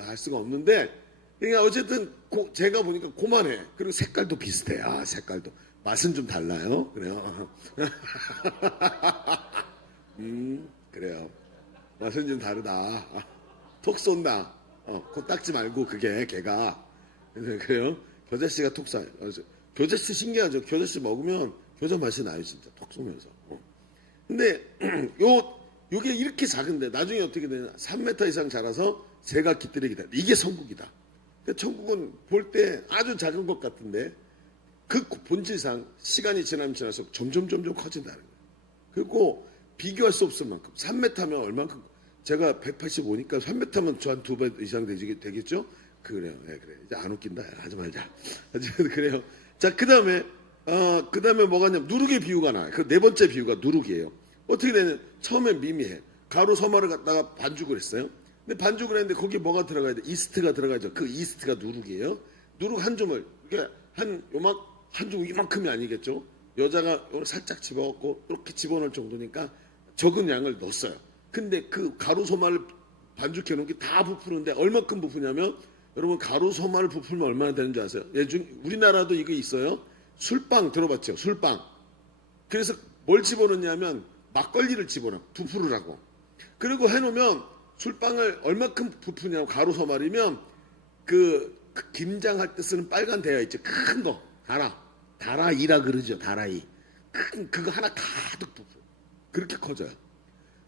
할 수가 없는데 그러니까 어쨌든 제가 보니까 고만해. 그리고 색깔도 비슷해. 색깔도 맛은 좀 달라요. 그래요. 그래요. 맛은 좀 다르다. 톡 쏜다. 코딱지 말고 그게 걔가. 그래요. 겨자씨가 톡 쏴요. 겨자씨 신기하죠. 겨자씨 먹으면 겨자 맛이 나요 진짜 톡 쏘면서. 근데 요게 이렇게 작은데 나중에 어떻게 되냐? 3m 이상 자라서 새가 깃들이게 돼. 이게 천국이다. 천국은 볼 때 아주 작은 것 같은데 그 본질상 시간이 지나면 지날수록 점점 커진다는 거예요. 그리고 비교할 수 없을 만큼 3m면 얼만큼 제가 185니까 3m면 저 한 2배 이상 되겠죠? 그래요. 네, 그래. 이제 안 웃긴다. 하지 말자. 그래요. 자, 그다음에 뭐가 있냐면 누룩의 비유가 나와요. 그 네 번째 비유가 누룩이에요. 어떻게 되냐면 처음엔 미미해. 가루 서머를 갖다가 반죽을 했어요. 근데 반죽을 했는데 거기에 뭐가 들어가야 돼? 이스트가 들어가죠. 그 이스트가 누룩이에요. 누룩 한 줌을 이게 한 줌 이만큼이 아니겠죠? 여자가 살짝 집어갖고 이렇게 집어넣을 정도니까 적은 양을 넣었어요. 근데 그 가루 소마를 반죽해 놓은 게 다 부푸는데 얼마큼 부푸냐면 여러분 가루 소마를 부풀면 얼마나 되는 줄 아세요? 우리나라도 이거 있어요. 술빵 들어봤죠? 술빵. 그래서 뭘 집어넣냐면 막걸리를 집어넣어. 부풀으라고. 그리고 해놓으면 술빵을 얼마큼 부푸냐고 가루 소말이면 그 김장할 때 쓰는 빨간 대야 있죠. 큰 거. 다라이라 그러죠. 다라이. 그거 하나 가득 부풀어. 그렇게 커져요.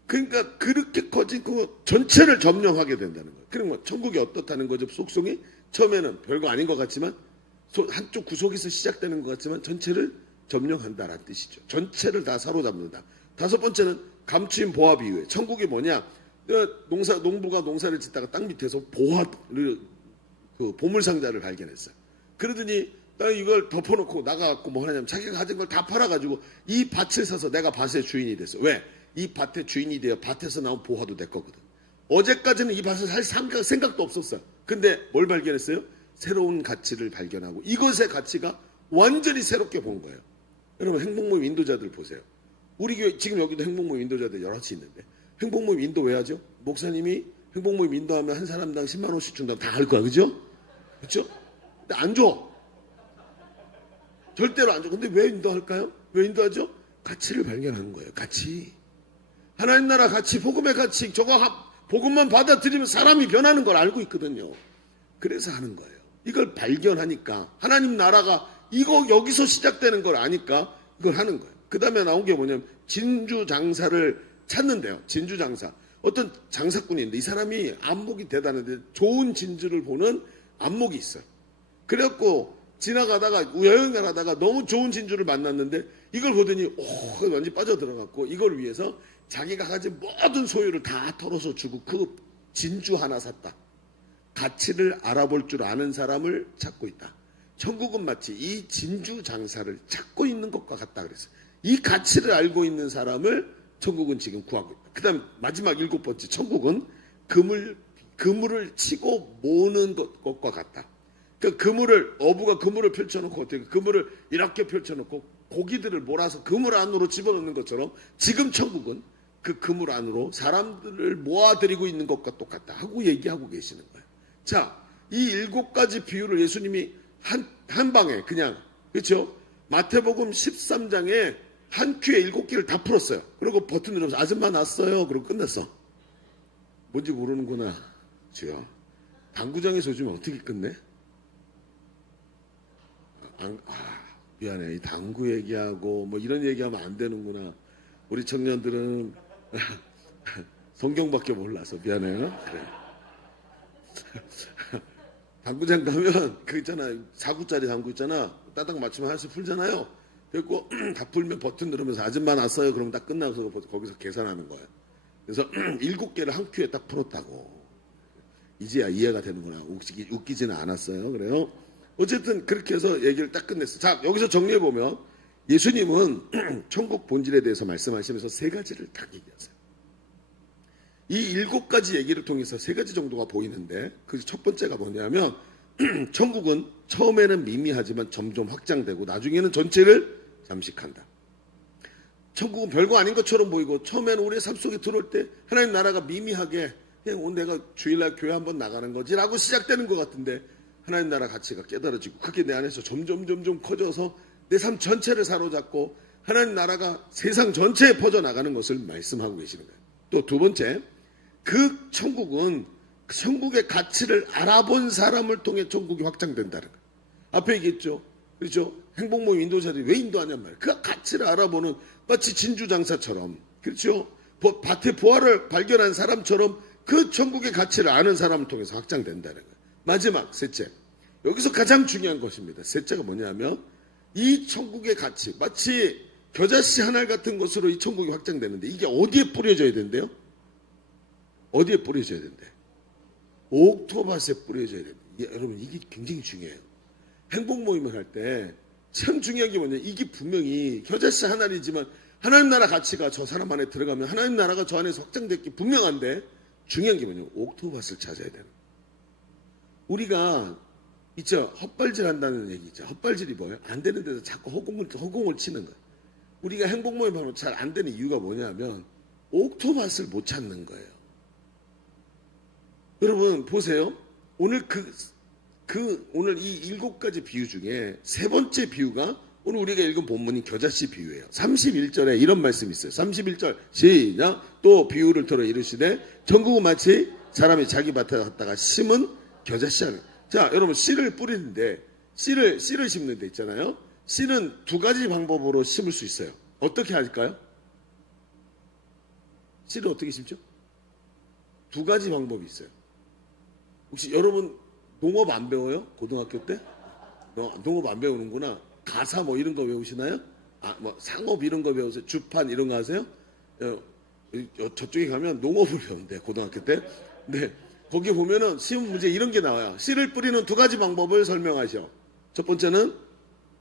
그러니까 그렇게 커진 그 전체를 점령하게 된다는 거예요. 그럼 천국이 어떻다는 거죠? 속성이 처음에는 별거 아닌 것 같지만 한쪽 구석에서 시작되는 것 같지만 전체를 점령한다라는 뜻이죠. 전체를 다 사로잡는다. 다섯 번째는 감추인 보화 비유예요. 천국이 뭐냐? 농부가 농사를 짓다가 땅 밑에서 그 보물 상자를 발견했어요. 그러더니 이걸 덮어놓고 나가갖고 뭐 하냐면 자기가 가진 걸 다 팔아가지고 이 밭을 사서 내가 밭의 주인이 됐어. 왜? 이 밭의 주인이 되어 밭에서 나온 보화도 내 거거든. 어제까지는 이 밭을 살 생각도 없었어요. 근데 뭘 발견했어요? 새로운 가치를 발견하고 이것의 가치가 완전히 새롭게 본 거예요. 여러분 행복모임 인도자들 보세요. 우리 교회 지금 여기도 행복모임 인도자들 여럿이 있는데 행복모임 인도 왜 하죠? 목사님이 행복모임 인도하면 한 사람당 10만 원씩 준다 다 알 거야, 그죠? 그렇죠? 근데 안 줘. 절대로 안 줘. 근데 왜 인도할까요? 왜 인도하죠? 가치를 발견하는 거예요. 가치. 하나님 나라 가치, 복음의 가치. 복음만 받아들이면 사람이 변하는 걸 알고 있거든요. 그래서 하는 거예요. 이걸 발견하니까 하나님 나라가 이거 여기서 시작되는 걸 아니까 이걸 하는 거예요. 그 다음에 나온 게 뭐냐면 진주 장사를 찾는데요. 진주 장사. 어떤 장사꾼이 있는데 이 사람이 안목이 대단한데 좋은 진주를 보는 안목이 있어요. 그래갖고 지나가다가 여행을 하다가 너무 좋은 진주를 만났는데 이걸 보더니 완전히 빠져들어갔고 이걸 위해서 자기가 가진 모든 소유를 다 털어서 주고 그 진주 하나 샀다. 가치를 알아볼 줄 아는 사람을 찾고 있다. 천국은 마치 이 진주 장사를 찾고 있는 것과 같다 그랬어요. 이 가치를 알고 있는 사람을 천국은 지금 구하고 있다. 그 다음 마지막 7번째 천국은 그물을 치고 모으는 것과 같다. 그 어부가 그물을 펼쳐놓고 어떻게 그물을 이렇게 펼쳐놓고 고기들을 몰아서 그물 안으로 집어넣는 것처럼 지금 천국은 그 그물 안으로 사람들을 모아들이고 있는 것과 똑같다 하고 얘기하고 계시는 거예요. 자, 이 7가지 비유를 예수님이 한 방에 그냥 그렇죠? 마태복음 13장에 한 큐에 7개를 다 풀었어요. 그리고 버튼 누르면서 아줌마 났어요. 그리고 끝났어. 뭔지 모르는구나. 주여. 당구장에서 주면 어떻게 끝내? 미안해. 이 당구 얘기하고 뭐 이런 얘기하면 안 되는구나. 우리 청년들은 성경밖에 몰라서 미안해요. 그래. 당구장 가면 그 있잖아. 4구짜리 당구 있잖아. 따닥 맞추면 하나씩 풀잖아요. 그리고 다 풀면 버튼 누르면서 아줌마 났어요. 그러면 딱 끝나서 거기서 계산하는 거예요. 그래서 7개를 한 큐에 딱 풀었다고. 이제야 이해가 되는구나. 웃기지는 않았어요. 그래요. 어쨌든 그렇게 해서 얘기를 딱 끝냈어요. 자, 여기서 정리해보면 예수님은 천국 본질에 대해서 말씀하시면서 3가지를 딱 얘기하세요. 이 7가지 얘기를 통해서 3가지 정도가 보이는데 그 첫 번째가 뭐냐면 천국은 처음에는 미미하지만 점점 확장되고 나중에는 전체를 잠식한다. 천국은 별거 아닌 것처럼 보이고 처음에는 우리의 삶 속에 들어올 때 하나님 나라가 미미하게 그냥 오늘 내가 주일날 교회 한번 나가는 거지 라고 시작되는 것 같은데 하나님 나라 가치가 깨달아지고 그게 내 안에서 점점 커져서 내 삶 전체를 사로잡고 하나님 나라가 세상 전체에 퍼져나가는 것을 말씀하고 계시는 거예요. 또 두 번째, 그 천국은 천국의 가치를 알아본 사람을 통해 천국이 확장된다는 거예요. 앞에 얘기했죠. 그렇죠? 행복모임 인도자들이 왜 인도하냔 말이에요. 그 가치를 알아보는 마치 진주장사처럼 그렇죠? 밭에 보화를 발견한 사람처럼 그 천국의 가치를 아는 사람을 통해서 확장된다는 거예요. 마지막 셋째, 여기서 가장 중요한 것입니다. 셋째가 뭐냐면 이 천국의 가치 마치 겨자씨 한 알 같은 것으로 이 천국이 확장되는데 이게 어디에 뿌려져야 된대요? 어디에 뿌려져야 된대? 옥토밭에 뿌려져야 된대. 여러분 이게 굉장히 중요해요. 행복 모임을 할 때 참 중요한 게 뭐냐, 이게 분명히 겨자씨 한 알이지만 하나님 나라 가치가 저 사람 안에 들어가면 하나님 나라가 저 안에서 확장됐기 분명한데 중요한 게 뭐냐, 옥토밭을 찾아야 되는. 우리가 있죠, 헛발질 한다는 얘기 있죠. 헛발질이 뭐예요? 안 되는 데서 자꾸 허공을 치는 거예요. 우리가 행복 모임 하면 잘 안 되는 이유가 뭐냐면 옥토밭을 못 찾는 거예요. 여러분 보세요. 오늘 오늘 이 7가지 비유 중에 세 번째 비유가 오늘 우리가 읽은 본문인 겨자씨 비유예요. 31절에 이런 말씀이 있어요. 31절 시작. 또 비유를 들어 이르시되 천국은 마치 사람이 자기 밭에 갔다가 심은 겨자씨 하는. 자, 여러분 씨를 뿌리는데 씨를 심는 데 있잖아요. 씨는 2가지 방법으로 심을 수 있어요. 어떻게 할까요? 씨를 어떻게 심죠? 2가지 방법이 있어요. 혹시 여러분 농업 안 배워요? 고등학교 때? 농업 안 배우는구나. 가사 뭐 이런 거 배우시나요? 뭐 상업 이런 거 배우세요? 주판 이런 거 하세요? 저쪽에 가면 농업을 배운대, 고등학교 때. 네. 거기 보면은 시험 문제 이런 게 나와요. 씨를 뿌리는 2가지 방법을 설명하셔. 첫 번째는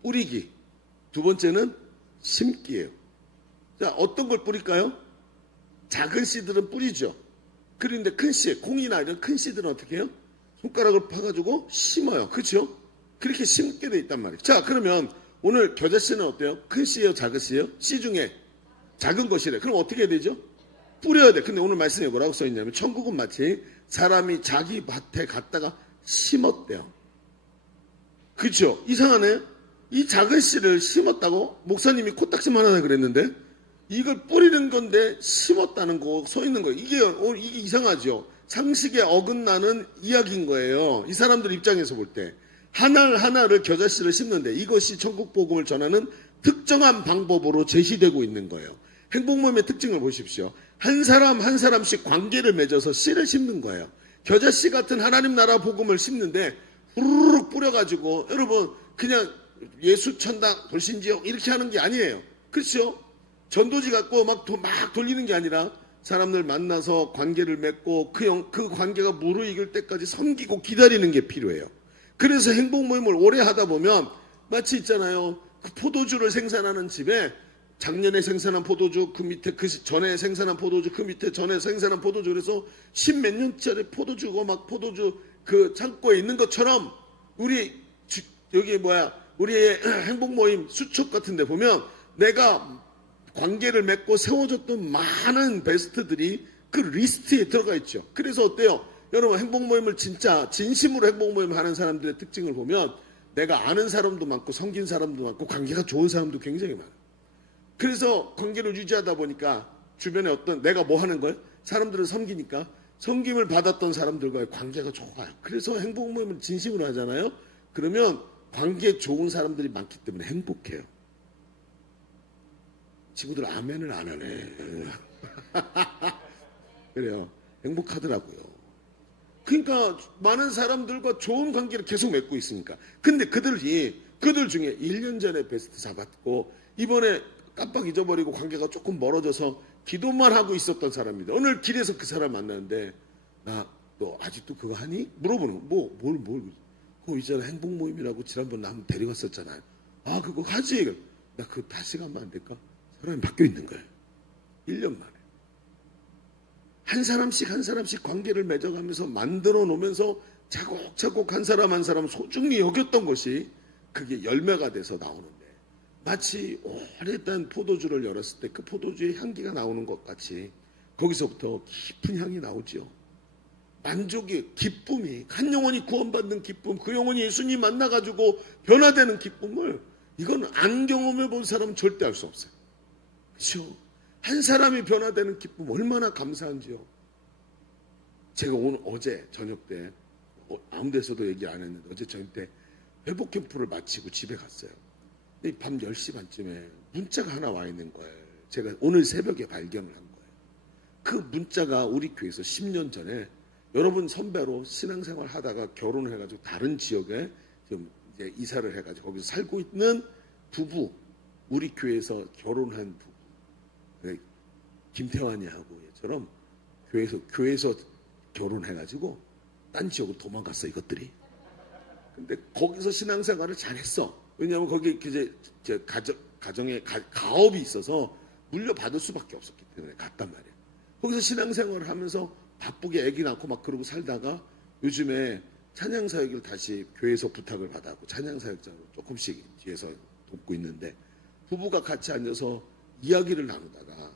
뿌리기. 2번째는 심기예요. 자, 어떤 걸 뿌릴까요? 작은 씨들은 뿌리죠. 그런데 큰 씨, 콩이나 이런 큰 씨들은 어떻게 해요? 손가락을 파가지고 심어요. 그렇죠? 그렇게 심게 돼 있단 말이에요. 자, 그러면 오늘 겨자씨는 어때요? 큰 씨예요? 작은 씨예요? 씨 중에 작은 것이래. 그럼 어떻게 해야 되죠? 뿌려야 돼. 근데 오늘 말씀에 뭐라고 써있냐면 천국은 마치 사람이 자기 밭에 갔다가 심었대요. 그렇죠? 이상하네. 이 작은 씨를 심었다고? 목사님이 코딱지 하나 그랬는데 이걸 뿌리는 건데 심었다는 거 써 있는 거예요. 이게 이상하죠? 상식에 어긋나는 이야기인 거예요. 이 사람들 입장에서 볼 때. 하나를 겨자씨를 심는데 이것이 천국 복음을 전하는 특정한 방법으로 제시되고 있는 거예요. 행복모임의 특징을 보십시오. 한 사람 한 사람씩 관계를 맺어서 씨를 심는 거예요. 겨자씨 같은 하나님 나라 복음을 심는데 후루룩 뿌려가지고 여러분 그냥 예수천당 돌신지역 이렇게 하는 게 아니에요. 그렇죠? 전도지 갖고 막 돌리는 게 아니라 사람들 만나서 관계를 맺고 그 관계가 무르익을 때까지 섬기고 기다리는 게 필요해요. 그래서 행복 모임을 오래 하다 보면 마치 있잖아요. 그 포도주를 생산하는 집에 작년에 생산한 포도주 그 밑에 그 전에 생산한 포도주 그 밑에 전에 생산한 포도주 그래서 10몇 년짜리 포도주가 막 포도주 그 창고에 있는 것처럼 우리의 행복 모임 수첩 같은 데 보면 내가 관계를 맺고 세워줬던 많은 베스트들이 그 리스트에 들어가 있죠. 그래서 어때요? 여러분 행복 모임을 진짜 진심으로 행복 모임을 하는 사람들의 특징을 보면 내가 아는 사람도 많고 섬긴 사람도 많고 관계가 좋은 사람도 굉장히 많아요. 그래서 관계를 유지하다 보니까 주변에 어떤 내가 뭐 하는 거예요? 사람들을 섬기니까 섬김을 받았던 사람들과의 관계가 좋아요. 그래서 행복 모임을 진심으로 하잖아요. 그러면 관계 좋은 사람들이 많기 때문에 행복해요. 친구들 아멘을 안 하네. 그래요. 행복하더라고요. 그러니까 많은 사람들과 좋은 관계를 계속 맺고 있으니까. 근데 그들 중에 1년 전에 베스트 잡았고 이번에 깜빡 잊어버리고 관계가 조금 멀어져서 기도만 하고 있었던 사람입니다. 오늘 길에서 그 사람 만나는데 너 아직도 그거 하니? 물어보는 거. 그거 있잖아 행복 모임이라고 지난번 나 한번 데려갔었잖아요. 아 그거 하지? 나 그거 다시 가면 안 될까? 사람이 바뀌어 있는 거예요. 1년 만에. 한 사람씩 관계를 맺어가면서 만들어 놓으면서 차곡차곡 한 사람 한 사람 소중히 여겼던 것이 그게 열매가 돼서 나오는데 마치 오래된 포도주를 열었을 때 그 포도주의 향기가 나오는 것 같이 거기서부터 깊은 향이 나오죠. 만족의 기쁨이 한 영혼이 구원받는 기쁨 그 영혼이 예수님 만나가지고 변화되는 기쁨을 이건 안 경험해 본 사람은 절대 알 수 없어요. 그렇죠? 한 사람이 변화되는 기쁨 얼마나 감사한지요. 제가 어제 저녁 때 아무 데서도 얘기 안 했는데 어제 저녁 때 회복 캠프를 마치고 집에 갔어요. 근데 밤 10시 반쯤에 문자가 하나 와 있는 거예요. 제가 오늘 새벽에 발견을 한 거예요. 그 문자가 우리 교회에서 10년 전에 여러분 선배로 신앙생활 하다가 결혼을 해가지고 다른 지역에 좀 이제 이사를 해가지고 거기서 살고 있는 부부, 우리 교회에서 결혼한 부부, 김태환이하고 얘처럼 교회에서 결혼해가지고 딴 지역으로 도망갔어 이것들이. 근데 거기서 신앙생활을 잘했어. 왜냐하면 거기 이제 가정에 가업이 있어서 물려받을 수밖에 없었기 때문에 갔단 말이에요. 거기서 신앙생활을 하면서 바쁘게 애기 낳고 막 그러고 살다가 요즘에 찬양사역을 다시 교회에서 부탁을 받았고 찬양사역자로 조금씩 뒤에서 돕고 있는데 부부가 같이 앉아서 이야기를 나누다가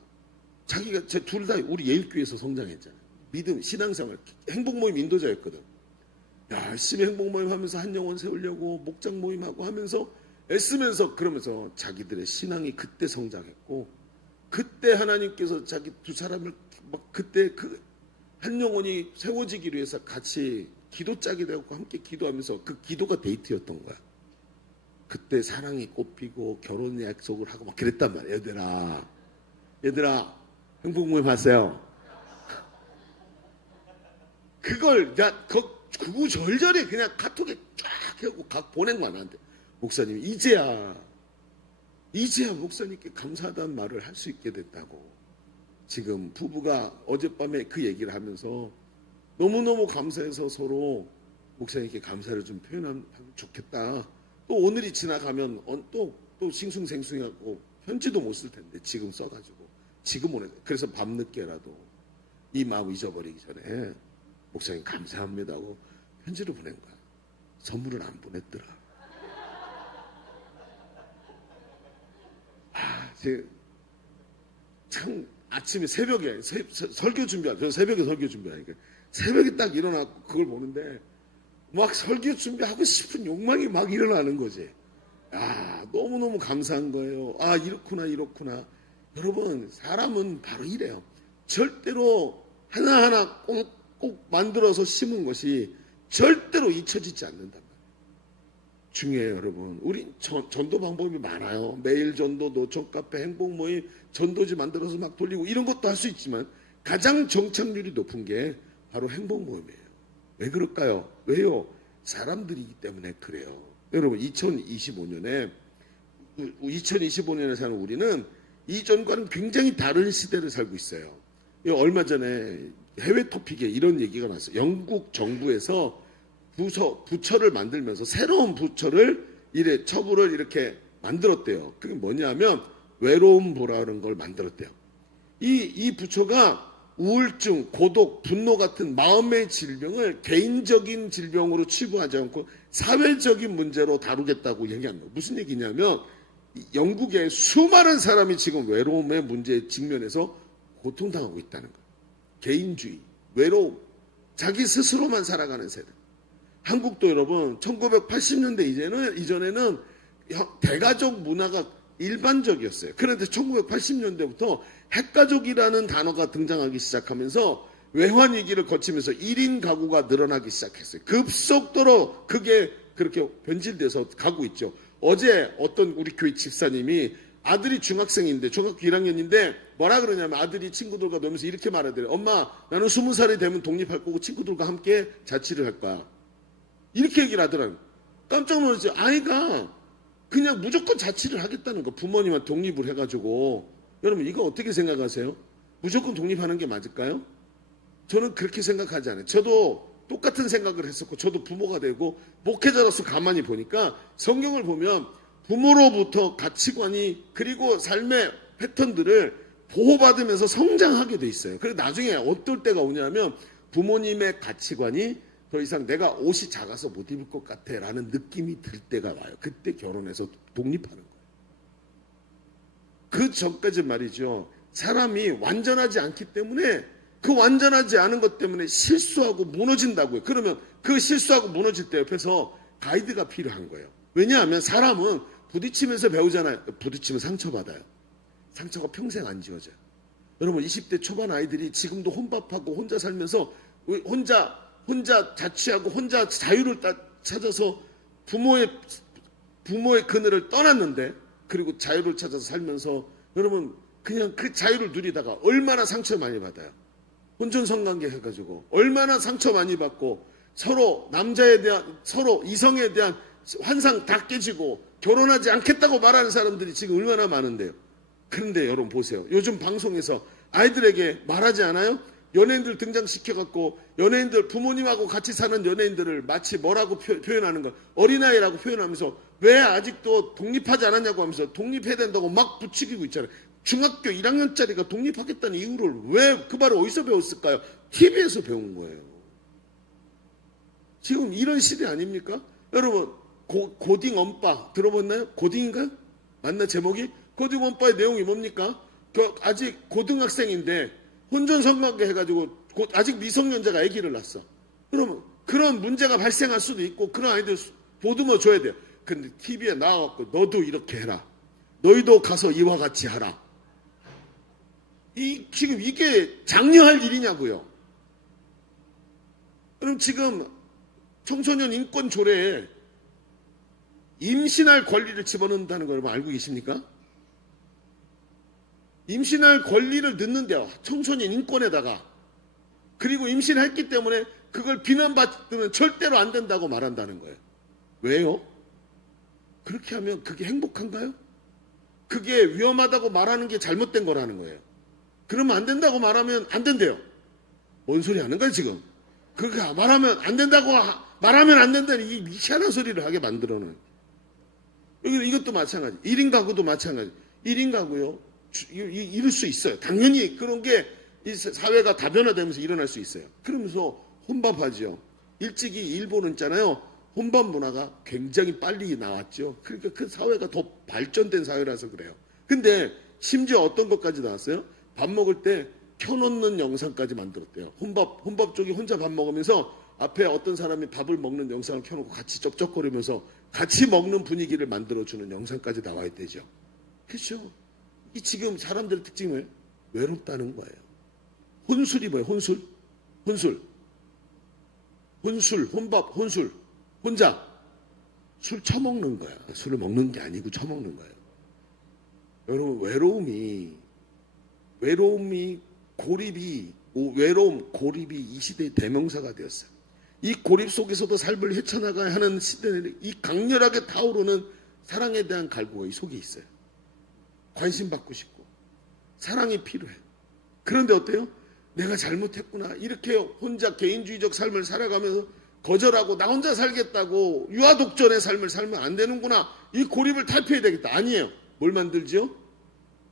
자기가 둘 다 우리 예일교회에서 성장했잖아요. 믿음, 신앙생활, 행복모임 인도자였거든. 열심히 행복모임 하면서 한 영혼 세우려고 목장 모임하고 하면서 애쓰면서 그러면서 자기들의 신앙이 그때 성장했고 그때 하나님께서 자기 두 사람을 막 그때 그 한 영혼이 세워지기로 해서 같이 기도 짝이 되고 함께 기도하면서 그 기도가 데이트였던 거야. 그때 사랑이 꽃피고 결혼 약속을 하고 막 그랬단 말이야. 얘들아 행복모임 하세요. 그걸 구구절절히 그냥 카톡에 쫙 하고 보낸 거야 나한테. 목사님이 이제야 목사님께 감사하다는 말을 할 수 있게 됐다고. 지금 부부가 어젯밤에 그 얘기를 하면서 너무너무 감사해서 서로 목사님께 감사를 좀 표현하면 좋겠다. 또 오늘이 지나가면 또 싱숭생숭하고 편지도 못 쓸 텐데 지금 써가지고 지금 오늘 그래서 밤늦게라도 이 마음 잊어버리기 전에 목사님 감사합니다 하고 편지를 보낸 거야. 선물을 안 보냈더라. 참 아침에 새벽에 설교 준비하고 저 새벽에 설교 준비하니까 새벽에 딱 일어나고 그걸 보는데 막 설교 준비하고 싶은 욕망이 막 일어나는 거지. 아, 너무너무 감사한 거예요. 아, 이렇구나. 여러분, 사람은 바로 이래요. 절대로 하나하나 꼭 만들어서 심은 것이 절대로 잊혀지지 않는단 말이에요. 중요해요, 여러분. 우리 전도 방법이 많아요. 매일 전도, 노천 카페, 행복 모임, 전도지 만들어서 막 돌리고 이런 것도 할 수 있지만 가장 정착률이 높은 게 바로 행복 모임이에요. 왜 그럴까요? 왜요? 사람들이기 때문에 그래요. 여러분, 2025년에 사는 우리는 이전과는 굉장히 다른 시대를 살고 있어요. 얼마 전에 해외 토픽에 이런 얘기가 나왔어요. 영국 정부에서 부처를 만들면서 새로운 부처를 처부를 이렇게 만들었대요. 그게 뭐냐면 외로움보라는 걸 만들었대요. 이 부처가 우울증, 고독, 분노 같은 마음의 질병을 개인적인 질병으로 치부하지 않고 사회적인 문제로 다루겠다고 얘기한 거예요. 무슨 얘기냐면 영국의 수많은 사람이 지금 외로움의 문제에 직면해서 고통당하고 있다는 거예요. 개인주의, 외로움, 자기 스스로만 살아가는 세대. 한국도 여러분 1980년대 이전에는 대가족 문화가 일반적이었어요. 그런데 1980년대부터 핵가족이라는 단어가 등장하기 시작하면서 외환위기를 거치면서 1인 가구가 늘어나기 시작했어요. 급속도로 그게 그렇게 변질돼서 가고 있죠. 어제 어떤 우리 교회 집사님이 아들이 중학생인데 중학교 1학년인데 뭐라 그러냐면 아들이 친구들과 놀면서 이렇게 말하더래요. 엄마, 나는 20살이 되면 독립할 거고 친구들과 함께 자취를 할 거야. 이렇게 얘기를 하더라고요. 깜짝 놀랐어요. 아이가 그냥 무조건 자취를 하겠다는 거. 부모님한테 독립을 해가지고. 여러분, 이거 어떻게 생각하세요? 무조건 독립하는 게 맞을까요? 저는 그렇게 생각하지 않아요. 저도 똑같은 생각을 했었고, 저도 부모가 되고, 목회자로서 가만히 보니까 성경을 보면 부모로부터 가치관이 그리고 삶의 패턴들을 보호받으면서 성장하게 돼 있어요. 그래서 나중에 어떨 때가 오냐면 부모님의 가치관이 더 이상 내가 옷이 작아서 못 입을 것 같아 라는 느낌이 들 때가 와요. 그때 결혼해서 독립하는 거예요. 그 전까지 말이죠. 사람이 완전하지 않기 때문에 그 완전하지 않은 것 때문에 실수하고 무너진다고요. 그러면 그 실수하고 무너질 때 옆에서 가이드가 필요한 거예요. 왜냐하면 사람은 부딪히면서 배우잖아요. 부딪히면 상처받아요. 상처가 평생 안 지워져요. 여러분 20대 초반 아이들이 지금도 혼밥하고 혼자 살면서 혼자 자취하고 혼자 자유를 찾아서 부모의 그늘을 떠났는데 그리고 자유를 찾아서 살면서 여러분 그냥 그 자유를 누리다가 얼마나 상처 많이 받아요. 혼전성관계 해가지고 얼마나 상처 많이 받고 서로 이성에 대한 환상 다 깨지고 결혼하지 않겠다고 말하는 사람들이 지금 얼마나 많은데요. 그런데 여러분 보세요. 요즘 방송에서 아이들에게 말하지 않아요? 연예인들 등장시켜갖고 연예인들 부모님하고 같이 사는 연예인들을 마치 뭐라고 표현하는 거 어린아이라고 표현하면서 왜 아직도 독립하지 않았냐고 하면서 독립해야 된다고 막 부추기고 있잖아요. 중학교 1학년짜리가 독립하겠다는 이유를 왜 그 말을 어디서 배웠을까요? TV에서 배운 거예요. 지금 이런 시대 아닙니까? 여러분 고딩 엄빠 들어봤나요? 고딩인가요? 맞나 제목이? 고딩 엄빠의 내용이 뭡니까? 아직 고등학생인데 혼전성관계 해가지고 아직 미성년자가 아기를 낳았어. 그러면 그런 문제가 발생할 수도 있고 그런 아이들 보듬어 줘야 돼요. 근데 TV에 나와갖고 너도 이렇게 해라. 너희도 가서 이와 같이 하라. 지금 이게 장려할 일이냐고요. 그럼 지금 청소년 인권 조례에 임신할 권리를 집어넣는다는 걸 여러분 알고 계십니까? 임신할 권리를 넣는데요. 청소년 인권에다가. 그리고 임신했기 때문에 그걸 비난받으면 절대로 안 된다고 말한다는 거예요. 왜요? 그렇게 하면 그게 행복한가요? 그게 위험하다고 말하는 게 잘못된 거라는 거예요. 그러면 안 된다고 말하면 안 된대요. 뭔 소리 하는 거예요 지금? 그렇게 말하면 안 된다고 말하면 안 된다는 이 희한한 소리를 하게 만들어놓은. 이것도 마찬가지. 1인 가구도 마찬가지. 1인 가구요. 이럴 수 있어요. 당연히 그런 게 이 사회가 다변화되면서 일어날 수 있어요. 그러면서 혼밥하죠. 일찍이 일본은 있잖아요. 혼밥 문화가 굉장히 빨리 나왔죠. 그러니까 그 사회가 더 발전된 사회라서 그래요. 근데 심지어 어떤 것까지 나왔어요? 밥 먹을 때 켜놓는 영상까지 만들었대요. 혼밥 쪽이 혼자 밥 먹으면서 앞에 어떤 사람이 밥을 먹는 영상을 켜놓고 같이 쩝쩝거리면서 같이 먹는 분위기를 만들어주는 영상까지 나와 있대죠. 그렇죠? 이 지금 사람들의 특징이 뭐예요? 외롭다는 거예요. 혼술이 뭐예요? 혼술, 혼밥, 혼술, 혼자 술 처먹는 거야. 술을 먹는 게 아니고 처먹는 거예요. 여러분, 고립이 이 시대의 대명사가 되었어요. 이 고립 속에서도 삶을 헤쳐나가야 하는 시대는 이 강렬하게 타오르는 사랑에 대한 갈구가 이 속에 있어요. 관심 받고 싶고 사랑이 필요해. 그런데 어때요? 내가 잘못했구나. 이렇게 혼자 개인주의적 삶을 살아가면서 거절하고 나 혼자 살겠다고 유아독전의 삶을 살면 안 되는구나. 이 고립을 탈피해야 되겠다. 아니에요. 뭘 만들지요?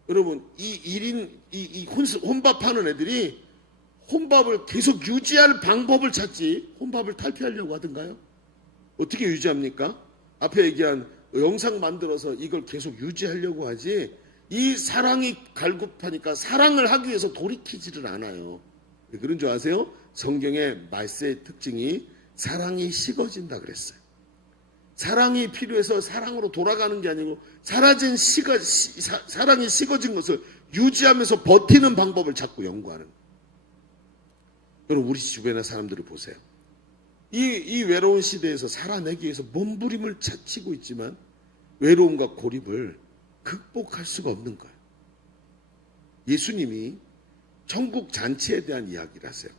여러분, 혼밥하는 애들이 혼밥을 계속 유지할 방법을 찾지 혼밥을 탈피하려고 하던가요? 어떻게 유지합니까? 앞에 얘기한 영상 만들어서 이걸 계속 유지하려고 하지 이 사랑이 갈급하니까 사랑을 하기 위해서 돌이키지를 않아요. 왜 그런 줄 아세요? 성경의 말세의 특징이 사랑이 식어진다 그랬어요. 사랑이 필요해서 사랑으로 돌아가는 게 아니고 사랑이 식어진 것을 유지하면서 버티는 방법을 자꾸 연구하는 거예요. 여러분, 우리 주변의 사람들을 보세요. 이 외로운 시대에서 살아내기 위해서 몸부림을 치고 있지만 외로움과 고립을 극복할 수가 없는 거예요. 예수님이 천국 잔치에 대한 이야기를 하세요.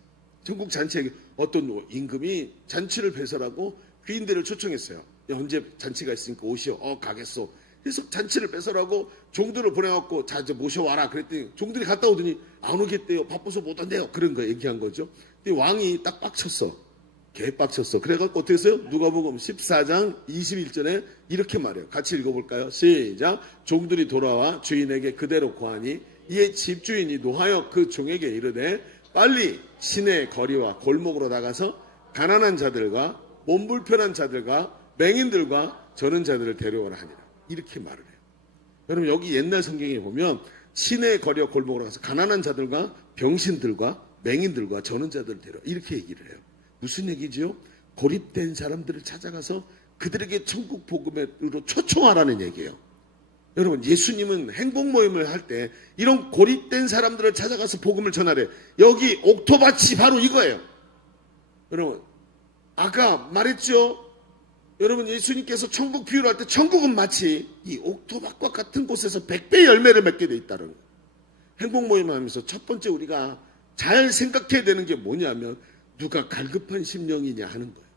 천국 잔치에 어떤 임금이 잔치를 배설하고 귀인들을 초청했어요. 야, 언제 잔치가 있으니까 오시오. 가겠소. 그래서 잔치를 배설하고 종들을 보내갖고 자 이제 모셔와라 그랬더니 종들이 갔다 오더니 안 오겠대요. 바빠서 못 온대요. 그런 거 얘기한 거죠. 근데 왕이 딱 빡쳤어. 개빡쳤어. 그래갖고 어떻게 했어요? 누가복음 14장 21절에 이렇게 말해요. 같이 읽어볼까요? 시작. 종들이 돌아와 주인에게 그대로 고하니 이에 집주인이 노하여 그 종에게 이르되 빨리 시내 거리와 골목으로 나가서 가난한 자들과 몸 불편한 자들과 맹인들과 저는 자들을 데려오라 하니라. 이렇게 말을 해요. 여러분, 여기 옛날 성경에 보면 시내 거리와 골목으로 가서 가난한 자들과 병신들과 맹인들과 저는 자들을 데려오라. 이렇게 얘기를 해요. 무슨 얘기지요? 고립된 사람들을 찾아가서 그들에게 천국 복음으로 초청하라는 얘기예요. 여러분, 예수님은 행복 모임을 할 때 이런 고립된 사람들을 찾아가서 복음을 전하래. 여기 옥토밭이 바로 이거예요. 여러분, 아까 말했죠? 여러분, 예수님께서 천국 비유를 할 때 천국은 마치 이 옥토밭과 같은 곳에서 100배 열매를 맺게 돼 있다는 거예요. 행복 모임을 하면서 첫 번째 우리가 잘 생각해야 되는 게 뭐냐면 누가 갈급한 심령이냐 하는 거예요.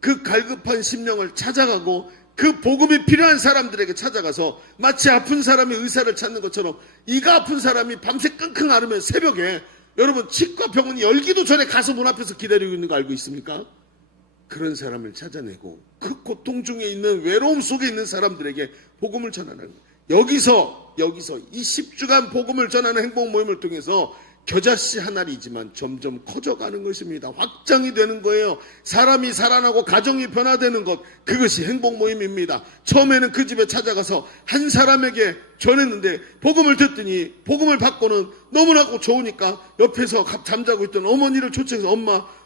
그 갈급한 심령을 찾아가고 그 복음이 필요한 사람들에게 찾아가서 마치 아픈 사람이 의사를 찾는 것처럼 이가 아픈 사람이 밤새 끙끙 앓으면 새벽에 여러분 치과 병원이 열기도 전에 가서 문 앞에서 기다리고 있는 거 알고 있습니까? 그런 사람을 찾아내고 그 고통 중에 있는 외로움 속에 있는 사람들에게 복음을 전하는 거예요. 여기서 이 10주간 복음을 전하는 행복 모임을 통해서 겨자씨 한 알이지만 점점 커져가는 것입니다. 확장이 되는 거예요. 사람이 살아나고 가정이 변화되는 것, 그것이 행복 모임입니다. 처음에는 그 집에 찾아가서 한 사람에게 전했는데 복음을 듣더니 복음을 받고는 너무나 좋으니까 옆에서 잠자고 있던 어머니를 초청해서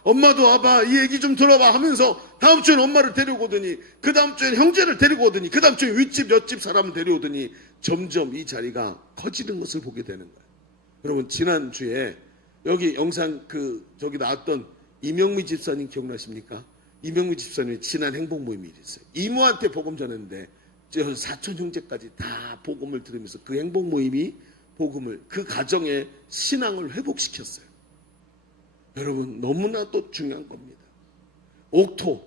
엄마도 와봐, 이 얘기 좀 들어봐 하면서 다음 주엔 엄마를 데리고 오더니 그 다음 주엔 형제를 데리고 오더니 그 다음 주엔 윗집 옆집 사람을 데려오더니 점점 이 자리가 커지는 것을 보게 되는 거예요. 여러분, 지난주에 여기 영상 저기 나왔던 이명미 집사님 기억나십니까? 이명미 집사님이 지난 행복 모임이 있어요. 이모한테 복음 전했는데 저 사촌 형제까지 다 복음을 들으면서 그 행복 모임이 복음을 그 가정의 신앙을 회복시켰어요. 여러분, 너무나도 중요한 겁니다. 옥토,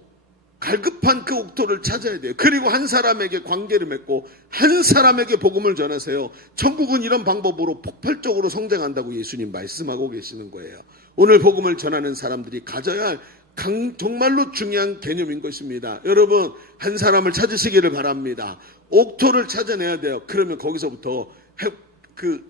갈급한 그 옥토를 찾아야 돼요. 그리고 한 사람에게 관계를 맺고 한 사람에게 복음을 전하세요. 천국은 이런 방법으로 폭발적으로 성장한다고 예수님 말씀하고 계시는 거예요. 오늘 복음을 전하는 사람들이 가져야 할 정말로 중요한 개념인 것입니다. 여러분, 한 사람을 찾으시기를 바랍니다. 옥토를 찾아내야 돼요. 그러면 거기서부터 그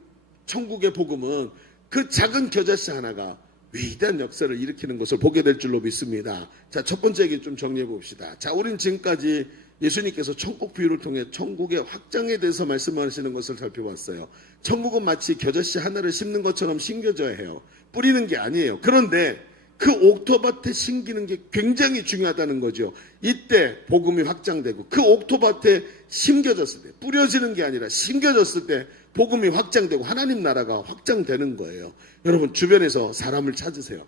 천국의 복음은 그 작은 겨자씨 하나가 위대한 역사를 일으키는 것을 보게 될 줄로 믿습니다. 자, 첫 번째 얘기 좀 정리해 봅시다. 자, 우린 지금까지 예수님께서 천국 비유를 통해 천국의 확장에 대해서 말씀하시는 것을 살펴봤어요. 천국은 마치 겨자씨 하나를 심는 것처럼 심겨져야 해요. 뿌리는 게 아니에요. 그런데 그 옥토밭에 심기는 게 굉장히 중요하다는 거죠. 이때 복음이 확장되고 그 옥토밭에 심겨졌을 때, 뿌려지는 게 아니라 심겨졌을 때 복음이 확장되고 하나님 나라가 확장되는 거예요. 여러분 주변에서 사람을 찾으세요.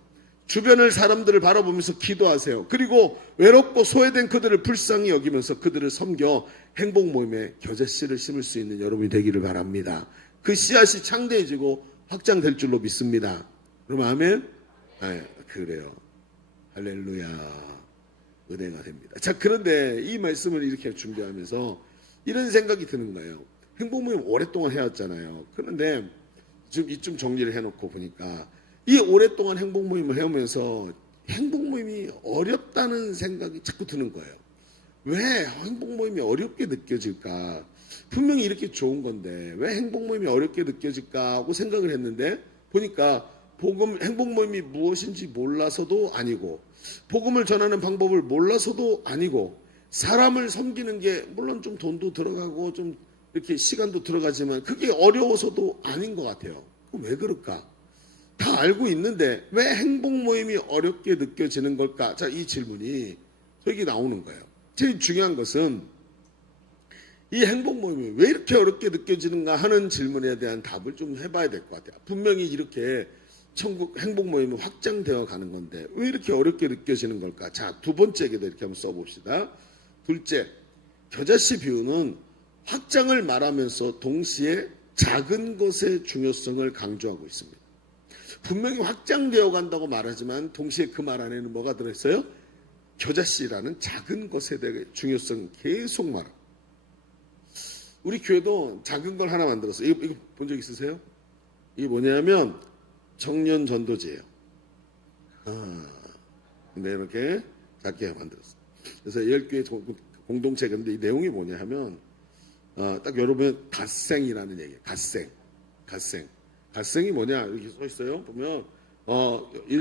주변을 사람들을 바라보면서 기도하세요. 그리고 외롭고 소외된 그들을 불쌍히 여기면서 그들을 섬겨 행복 모임에 겨자씨를 심을 수 있는 여러분이 되기를 바랍니다. 그 씨앗이 창대해지고 확장될 줄로 믿습니다. 그럼 아멘? 네, 그래요. 할렐루야. 은혜가 됩니다. 자, 그런데 이 말씀을 이렇게 준비하면서 이런 생각이 드는 거예요. 행복 모임 오랫동안 해왔잖아요. 그런데 지금 이쯤 정리를 해놓고 보니까 이 오랫동안 행복 모임을 해오면서 행복 모임이 어렵다는 생각이 자꾸 드는 거예요. 왜 행복 모임이 어렵게 느껴질까? 분명히 이렇게 좋은 건데 왜 행복 모임이 어렵게 느껴질까 하고 생각을 했는데 보니까 행복 모임이 무엇인지 몰라서도 아니고 복음을 전하는 방법을 몰라서도 아니고 사람을 섬기는 게 물론 좀 돈도 들어가고 좀 이렇게 시간도 들어가지만 그게 어려워서도 아닌 것 같아요. 그럼 왜 그럴까? 다 알고 있는데 왜 행복 모임이 어렵게 느껴지는 걸까? 자, 이 질문이 여기 나오는 거예요. 제일 중요한 것은 이 행복 모임이 왜 이렇게 어렵게 느껴지는가 하는 질문에 대한 답을 좀 해봐야 될 것 같아요. 분명히 이렇게 행복 모임이 확장되어 가는 건데 왜 이렇게 어렵게 느껴지는 걸까? 자, 두 번째에도 이렇게 한번 써봅시다. 둘째, 겨자씨 비유는 확장을 말하면서 동시에 작은 것의 중요성을 강조하고 있습니다. 분명히 확장되어 간다고 말하지만 동시에 그 말 안에는 뭐가 들어있어요? 겨자씨라는 작은 것에 대해 중요성 계속 말합니다. 우리 교회도 작은 걸 하나 만들었어요. 이거 본 적 있으세요? 이게 뭐냐면 청년 전도제예요. 근데 이렇게 작게 만들었어요. 그래서 10교회 공동체가 있는데 이 내용이 뭐냐 하면 딱 여러분 갓생이라는 얘기예요. 갓생이 뭐냐 이렇게 써 있어요. 보면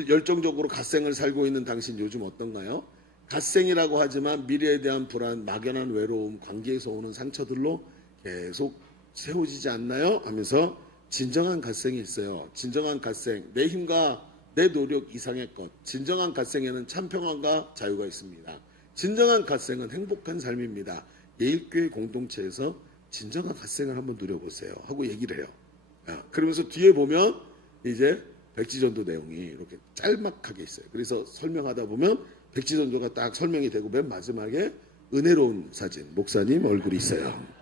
열정적으로 갓생을 살고 있는 당신 요즘 어떤가요? 갓생이라고 하지만 미래에 대한 불안, 막연한 외로움, 관계에서 오는 상처들로 계속 세워지지 않나요? 하면서 진정한 갓생이 있어요. 진정한 갓생, 내 힘과 내 노력 이상의 것. 진정한 갓생에는 참 평안과 자유가 있습니다. 진정한 갓생은 행복한 삶입니다. 예일교회 공동체에서 진정한 갓생을 한번 누려보세요 하고 얘기를 해요. 그러면서 뒤에 보면 이제 백지전도 내용이 이렇게 짤막하게 있어요. 그래서 설명하다 보면 백지전도가 딱 설명이 되고 맨 마지막에 은혜로운 사진, 목사님 얼굴이 있어요.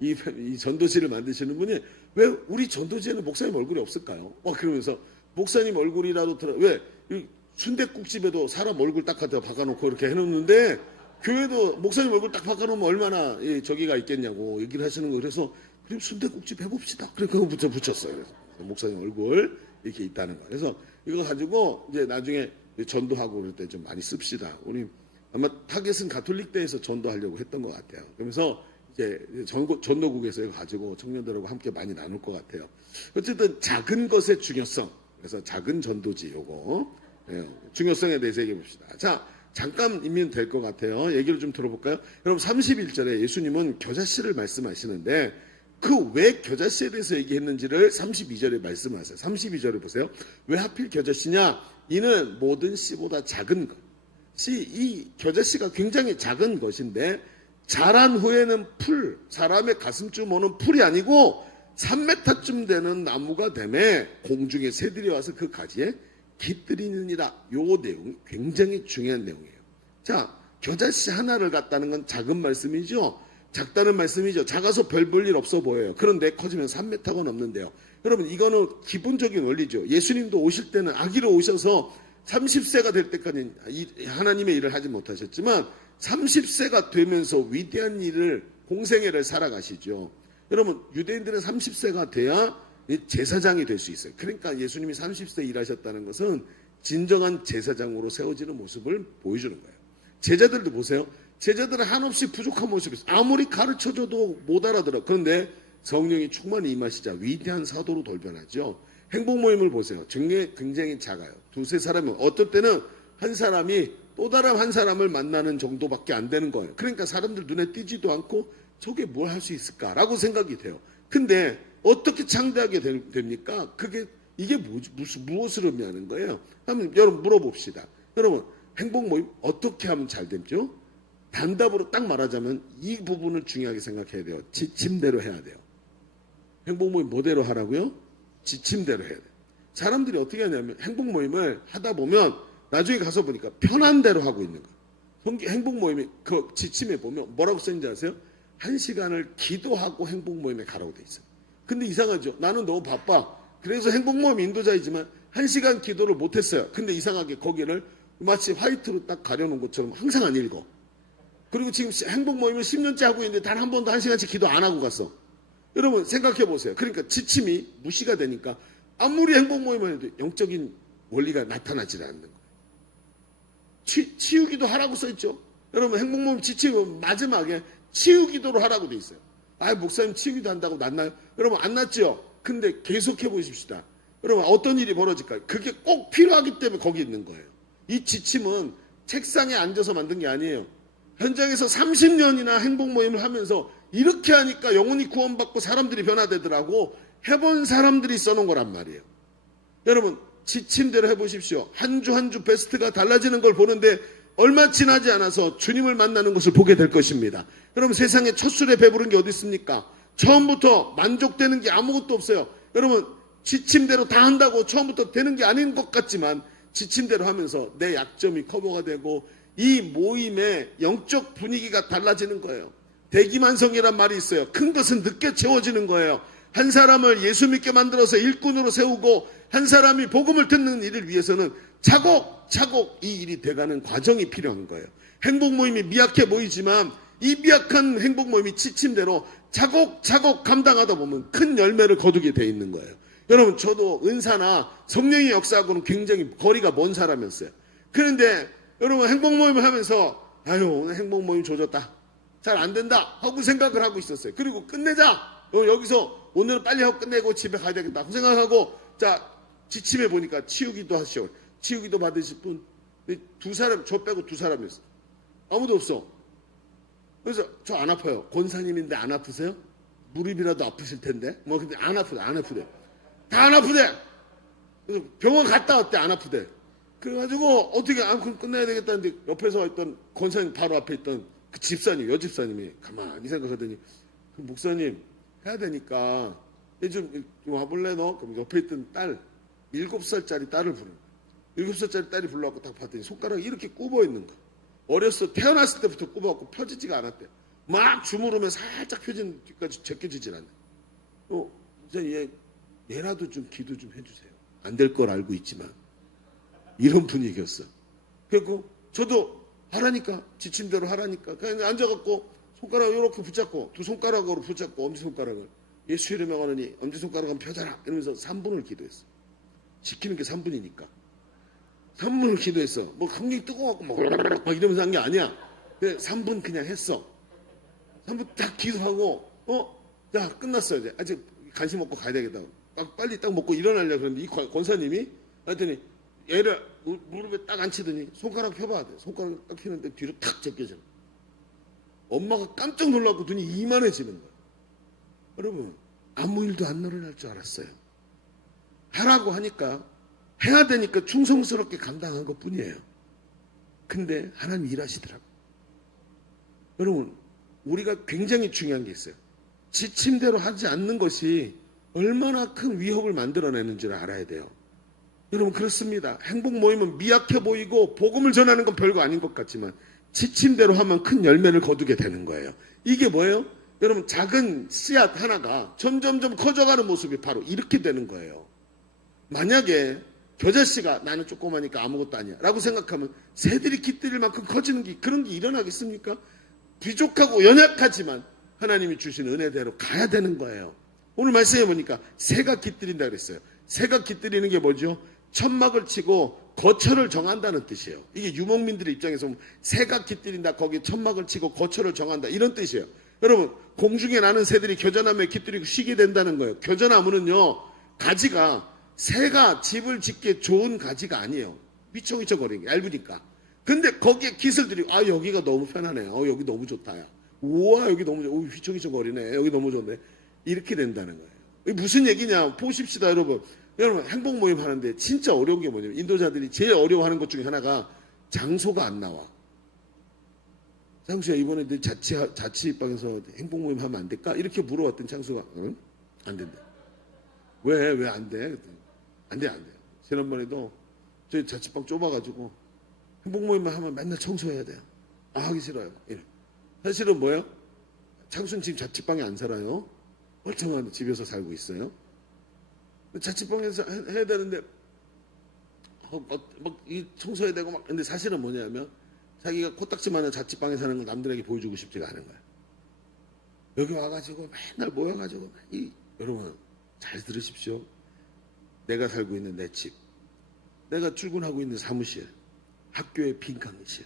이 전도지를 만드시는 분이 왜 우리 전도지에는 목사님 얼굴이 없을까요? 그러면서 목사님 얼굴이라도 왜 순댓국집에도 사람 얼굴 딱 갖다 박아놓고 이렇게 해놓는데 교회도 목사님 얼굴 딱 박아놓으면 얼마나 저기가 있겠냐고 얘기를 하시는 거예요. 그래서 그럼 순댓국집 해봅시다. 그러니까 그거 붙였어요. 그래서 목사님 얼굴 이렇게 있다는 거예요. 그래서 이거 가지고 이제 나중에 전도하고 그럴 때 좀 많이 씁시다. 우리 아마 타겟은 가톨릭대에서 전도하려고 했던 것 같아요. 그러면서 이제 전도국에서 이거 가지고 청년들하고 함께 많이 나눌 것 같아요. 어쨌든 작은 것의 중요성. 그래서 작은 전도지 요거 중요성에 대해서 얘기해 봅시다. 자, 잠깐이면 될 것 같아요. 얘기를 좀 들어볼까요? 여러분 31절에 예수님은 겨자씨를 말씀하시는데 그 왜 겨자씨에 대해서 얘기했는지를 32절에 말씀하세요. 32절에 보세요. 왜 하필 겨자씨냐? 이는 모든 씨보다 작은 것. 이 겨자씨가 굉장히 작은 것인데 자란 후에는 사람의 가슴쯤 오는 풀이 아니고 3m쯤 되는 나무가 되매 공중에 새들이 와서 그 가지에 깃들이느니라. 요 내용이 굉장히 중요한 내용이에요. 자, 겨자씨 하나를 갖다는 건 작은 말씀이죠. 작다는 말씀이죠. 작아서 별 볼 일 없어 보여요. 그런데 커지면 3m가 넘는데요. 여러분 이거는 기본적인 원리죠. 예수님도 오실 때는 아기로 오셔서 30세가 될 때까지 하나님의 일을 하지 못하셨지만 30세가 되면서 위대한 일을 공생애를 살아가시죠. 여러분 유대인들은 30세가 돼야 제사장이 될 수 있어요. 그러니까 예수님이 30세 일하셨다는 것은 진정한 제사장으로 세워지는 모습을 보여주는 거예요. 제자들도 보세요. 제자들은 한없이 부족한 모습이 있어요. 아무리 가르쳐줘도 못 알아들어. 그런데 성령이 충만히 임하시자 위대한 사도로 돌변하죠. 행복 모임을 보세요. 굉장히 작아요. 두세 사람은 어떨 때는 한 사람이 또 다른 한 사람을 만나는 정도밖에 안 되는 거예요. 그러니까 사람들 눈에 띄지도 않고 저게 뭘 할 수 있을까라고 생각이 돼요. 근데 어떻게 창대하게 됩니까? 이게 무엇을 의미하는 거예요? 한번 여러분 물어봅시다. 여러분 행복 모임 어떻게 하면 잘 되죠? 단답으로 딱 말하자면 이 부분을 중요하게 생각해야 돼요. 지침대로 해야 돼요. 행복 모임 뭐대로 하라고요? 지침대로 해야 돼요. 사람들이 어떻게 하냐면 행복 모임을 하다 보면 나중에 가서 보니까 편한 대로 하고 있는 거예요. 행복 모임이 그 지침에 보면 뭐라고 써있는지 아세요? 1시간을 기도하고 행복 모임에 가라고 돼 있어요. 근데 이상하죠. 나는 너무 바빠. 그래서 행복 모임 인도자이지만 1시간 기도를 못했어요. 근데 이상하게 거기를 마치 화이트로 딱 가려놓은 것처럼 항상 안 읽어. 그리고 지금 행복 모임을 10년째 하고 있는데 단 한 번도 1시간씩 기도 안 하고 갔어. 여러분 생각해 보세요. 그러니까 지침이 무시가 되니까 아무리 행복 모임을 해도 영적인 원리가 나타나지 않는 거예요. 치유기도 하라고 써있죠. 여러분 행복 모임 지침 마지막에 치유기도로 하라고 돼 있어요. 아 목사님 치유기도 한다고 낫나요? 여러분 안 낫죠. 근데 계속해 보십시다. 여러분 어떤 일이 벌어질까요? 그게 꼭 필요하기 때문에 거기 있는 거예요. 이 지침은 책상에 앉아서 만든 게 아니에요. 현장에서 30년이나 행복 모임을 하면서 이렇게 하니까 영혼이 구원받고 사람들이 변화되더라고 해본 사람들이 써놓은 거란 말이에요. 여러분 지침대로 해보십시오. 한 주 한 주 베스트가 달라지는 걸 보는데 얼마 지나지 않아서 주님을 만나는 것을 보게 될 것입니다. 여러분 세상에 첫 술에 배부른 게 어디 있습니까? 처음부터 만족되는 게 아무것도 없어요. 여러분 지침대로 다 한다고 처음부터 되는 게 아닌 것 같지만 지침대로 하면서 내 약점이 커버가 되고 이 모임의 영적 분위기가 달라지는 거예요. 대기만성이란 말이 있어요. 큰 것은 늦게 채워지는 거예요. 한 사람을 예수 믿게 만들어서 일꾼으로 세우고 한 사람이 복음을 듣는 일을 위해서는 차곡차곡 이 일이 돼가는 과정이 필요한 거예요. 행복 모임이 미약해 보이지만 이 미약한 행복 모임이 지침대로 차곡차곡 감당하다 보면 큰 열매를 거두게 돼 있는 거예요. 여러분 저도 은사나 성령의 역사하고는 굉장히 거리가 먼 사람이었어요. 그런데 여러분 행복 모임을 하면서 아유 오늘 행복 모임 조졌다. 잘 안 된다 하고 생각을 하고 있었어요. 그리고 끝내자. 여기서 오늘은 빨리 하고 끝내고 집에 가야 되겠다 하고 생각하고 자 지침해 보니까 치유기도 하시오. 치유기도 받으실 분 두 사람 저 빼고 두 사람이었어요. 아무도 없어. 그래서 저 안 아파요. 권사님인데 안 아프세요? 무릎이라도 아프실 텐데. 뭐 근데 안 아프대. 다 안 아프대. 그래서 병원 갔다 왔대. 안 아프대. 그래가지고 어떻게 그럼 끝내야 되겠다는데 옆에서 있던 권사님 바로 앞에 있던 그 집사님 여집사님이 가만히 생각하더니 그 목사님 해야 되니까 좀 와볼래 너? 그럼 옆에 있던 딸 7살짜리 딸을 부르는 거야. 7살짜리 딸이 불러갖고 딱 봤더니 손가락이 이렇게 굽어 있는 거야. 어렸을 때 태어났을 때부터 굽어갖고 펴지지가 않았대. 막 주무르면 살짝 펴진 뒤까지 제껴지질 않네. 이제 얘라도 좀 기도 좀 해주세요. 안 될 걸 알고 있지만 이런 분위기였어. 그래서 저도 하라니까 지침대로 하라니까 그냥 앉아갖고 손가락 이렇게 붙잡고 두 손가락으로 붙잡고 엄지손가락을 예수 이름에 가느니 엄지손가락은 펴져라 이러면서 3분을 기도했어. 지키는 게 3분이니까 3분을 기도했어. 뭐 감정이 뜨거워갖고 막 이러면서 한 게 아니야. 근데 3분 그냥 했어. 3분 딱 기도하고 야 끝났어 이제 아직 간식 먹고 가야 되겠다. 빨리 딱 먹고 일어나려고 그러는데 이 권사님이 하여튼이 얘를 무릎에 딱 앉히더니 손가락 펴봐. 손가락 딱 펴는데 뒤로 탁 제껴져. 엄마가 깜짝 놀라고 눈이 이만해지는 거야. 여러분 아무 일도 안 일어날 줄 알았어요. 하라고 하니까 해야 되니까 충성스럽게 감당한 것뿐이에요. 근데 하나님 일하시더라고. 여러분 우리가 굉장히 중요한 게 있어요. 지침대로 하지 않는 것이 얼마나 큰 위협을 만들어내는지를 알아야 돼요. 여러분 그렇습니다. 행복 모임은 미약해 보이고 복음을 전하는 건 별거 아닌 것 같지만 지침대로 하면 큰 열매를 거두게 되는 거예요. 이게 뭐예요? 여러분 작은 씨앗 하나가 점점점 커져가는 모습이 바로 이렇게 되는 거예요. 만약에 겨자씨가 나는 조그마니까 아무것도 아니야 라고 생각하면 새들이 깃들일 만큼 커지는 게 그런 게 일어나겠습니까? 부족하고 연약하지만 하나님이 주신 은혜대로 가야 되는 거예요. 오늘 말씀해 보니까 새가 깃들인다 그랬어요. 새가 깃들이는 게 뭐죠? 천막을 치고 거처를 정한다는 뜻이에요. 이게 유목민들의 입장에서 보면 새가 깃들인다 거기에 천막을 치고 거처를 정한다 이런 뜻이에요. 여러분 공중에 나는 새들이 겨자나무에 깃들이고 쉬게 된다는 거예요. 겨자나무는요 가지가 새가 집을 짓기에 좋은 가지가 아니에요. 휘청휘청거리는 게 얇으니까. 근데 거기에 기술들이 여기가 너무 편하네. 여기 너무 좋다. 야. 우와 여기 너무 좋아. 휘청휘청거리네. 여기 너무 좋네. 이렇게 된다는 거예요. 이게 무슨 얘기냐 보십시다 여러분. 여러분 행복 모임 하는데 진짜 어려운 게 뭐냐면 인도자들이 제일 어려워하는 것 중에 하나가 장소가 안 나와. 창수야 이번에 내 자취방에서 행복 모임 하면 안 될까? 이렇게 물어봤더니 창수가 응? 안 된다. 왜 안 돼? 안 돼. 지난번에도 저희 자취방 좁아가지고 행복 모임만 하면 맨날 청소해야 돼요. 하기 싫어요. 이래. 사실은 뭐예요? 창수는 지금 자취방에 안 살아요. 멀쩡한 집에서 살고 있어요. 자취방에서 해야 되는데 이 청소해야 되고 막 근데 사실은 뭐냐면 자기가 코딱지만한 자취방에 사는 걸 남들에게 보여주고 싶지가 않은 거야. 여기 와가지고 맨날 모여가지고 여러분 잘 들으십시오. 내가 살고 있는 내 집, 내가 출근하고 있는 사무실, 학교의 빈강실,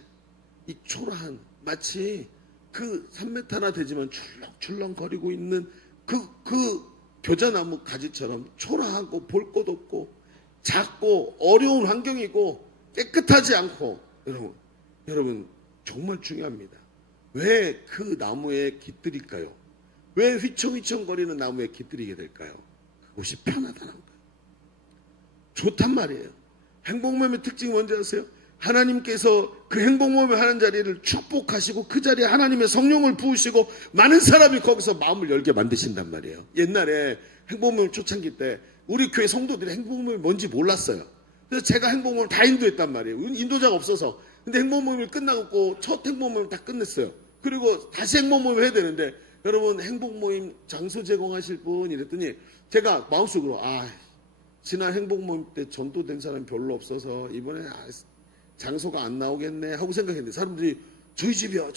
이 초라한 마치 그 3m나 되지만 출렁출렁거리고 있는 그 겨자나무 가지처럼 초라하고 볼 것 없고 작고 어려운 환경이고 깨끗하지 않고 여러분 정말 중요합니다. 왜 그 나무에 깃들일까요? 왜 휘청휘청거리는 나무에 깃들이게 될까요? 그곳이 편하다는 거예요. 좋단 말이에요. 행복모임의 특징이 뭔지 아세요? 하나님께서 그 행복모임을 하는 자리를 축복하시고 그 자리에 하나님의 성령을 부으시고 많은 사람이 거기서 마음을 열게 만드신단 말이에요. 옛날에 행복모임 초창기 때 우리 교회 성도들이 행복모임이 뭔지 몰랐어요. 그래서 제가 행복모임을 다 인도했단 말이에요. 인도자가 없어서. 근데 행복모임이 끝나고 첫 행복모임을 다 끝냈어요. 그리고 다시 행복모임을 해야 되는데 여러분 행복모임 장소 제공하실 분 이랬더니 제가 마음속으로 지난 행복모임 때 전도된 사람이 별로 없어서 이번에 장소가 안 나오겠네 하고 생각했는데 사람들이 저희 집이요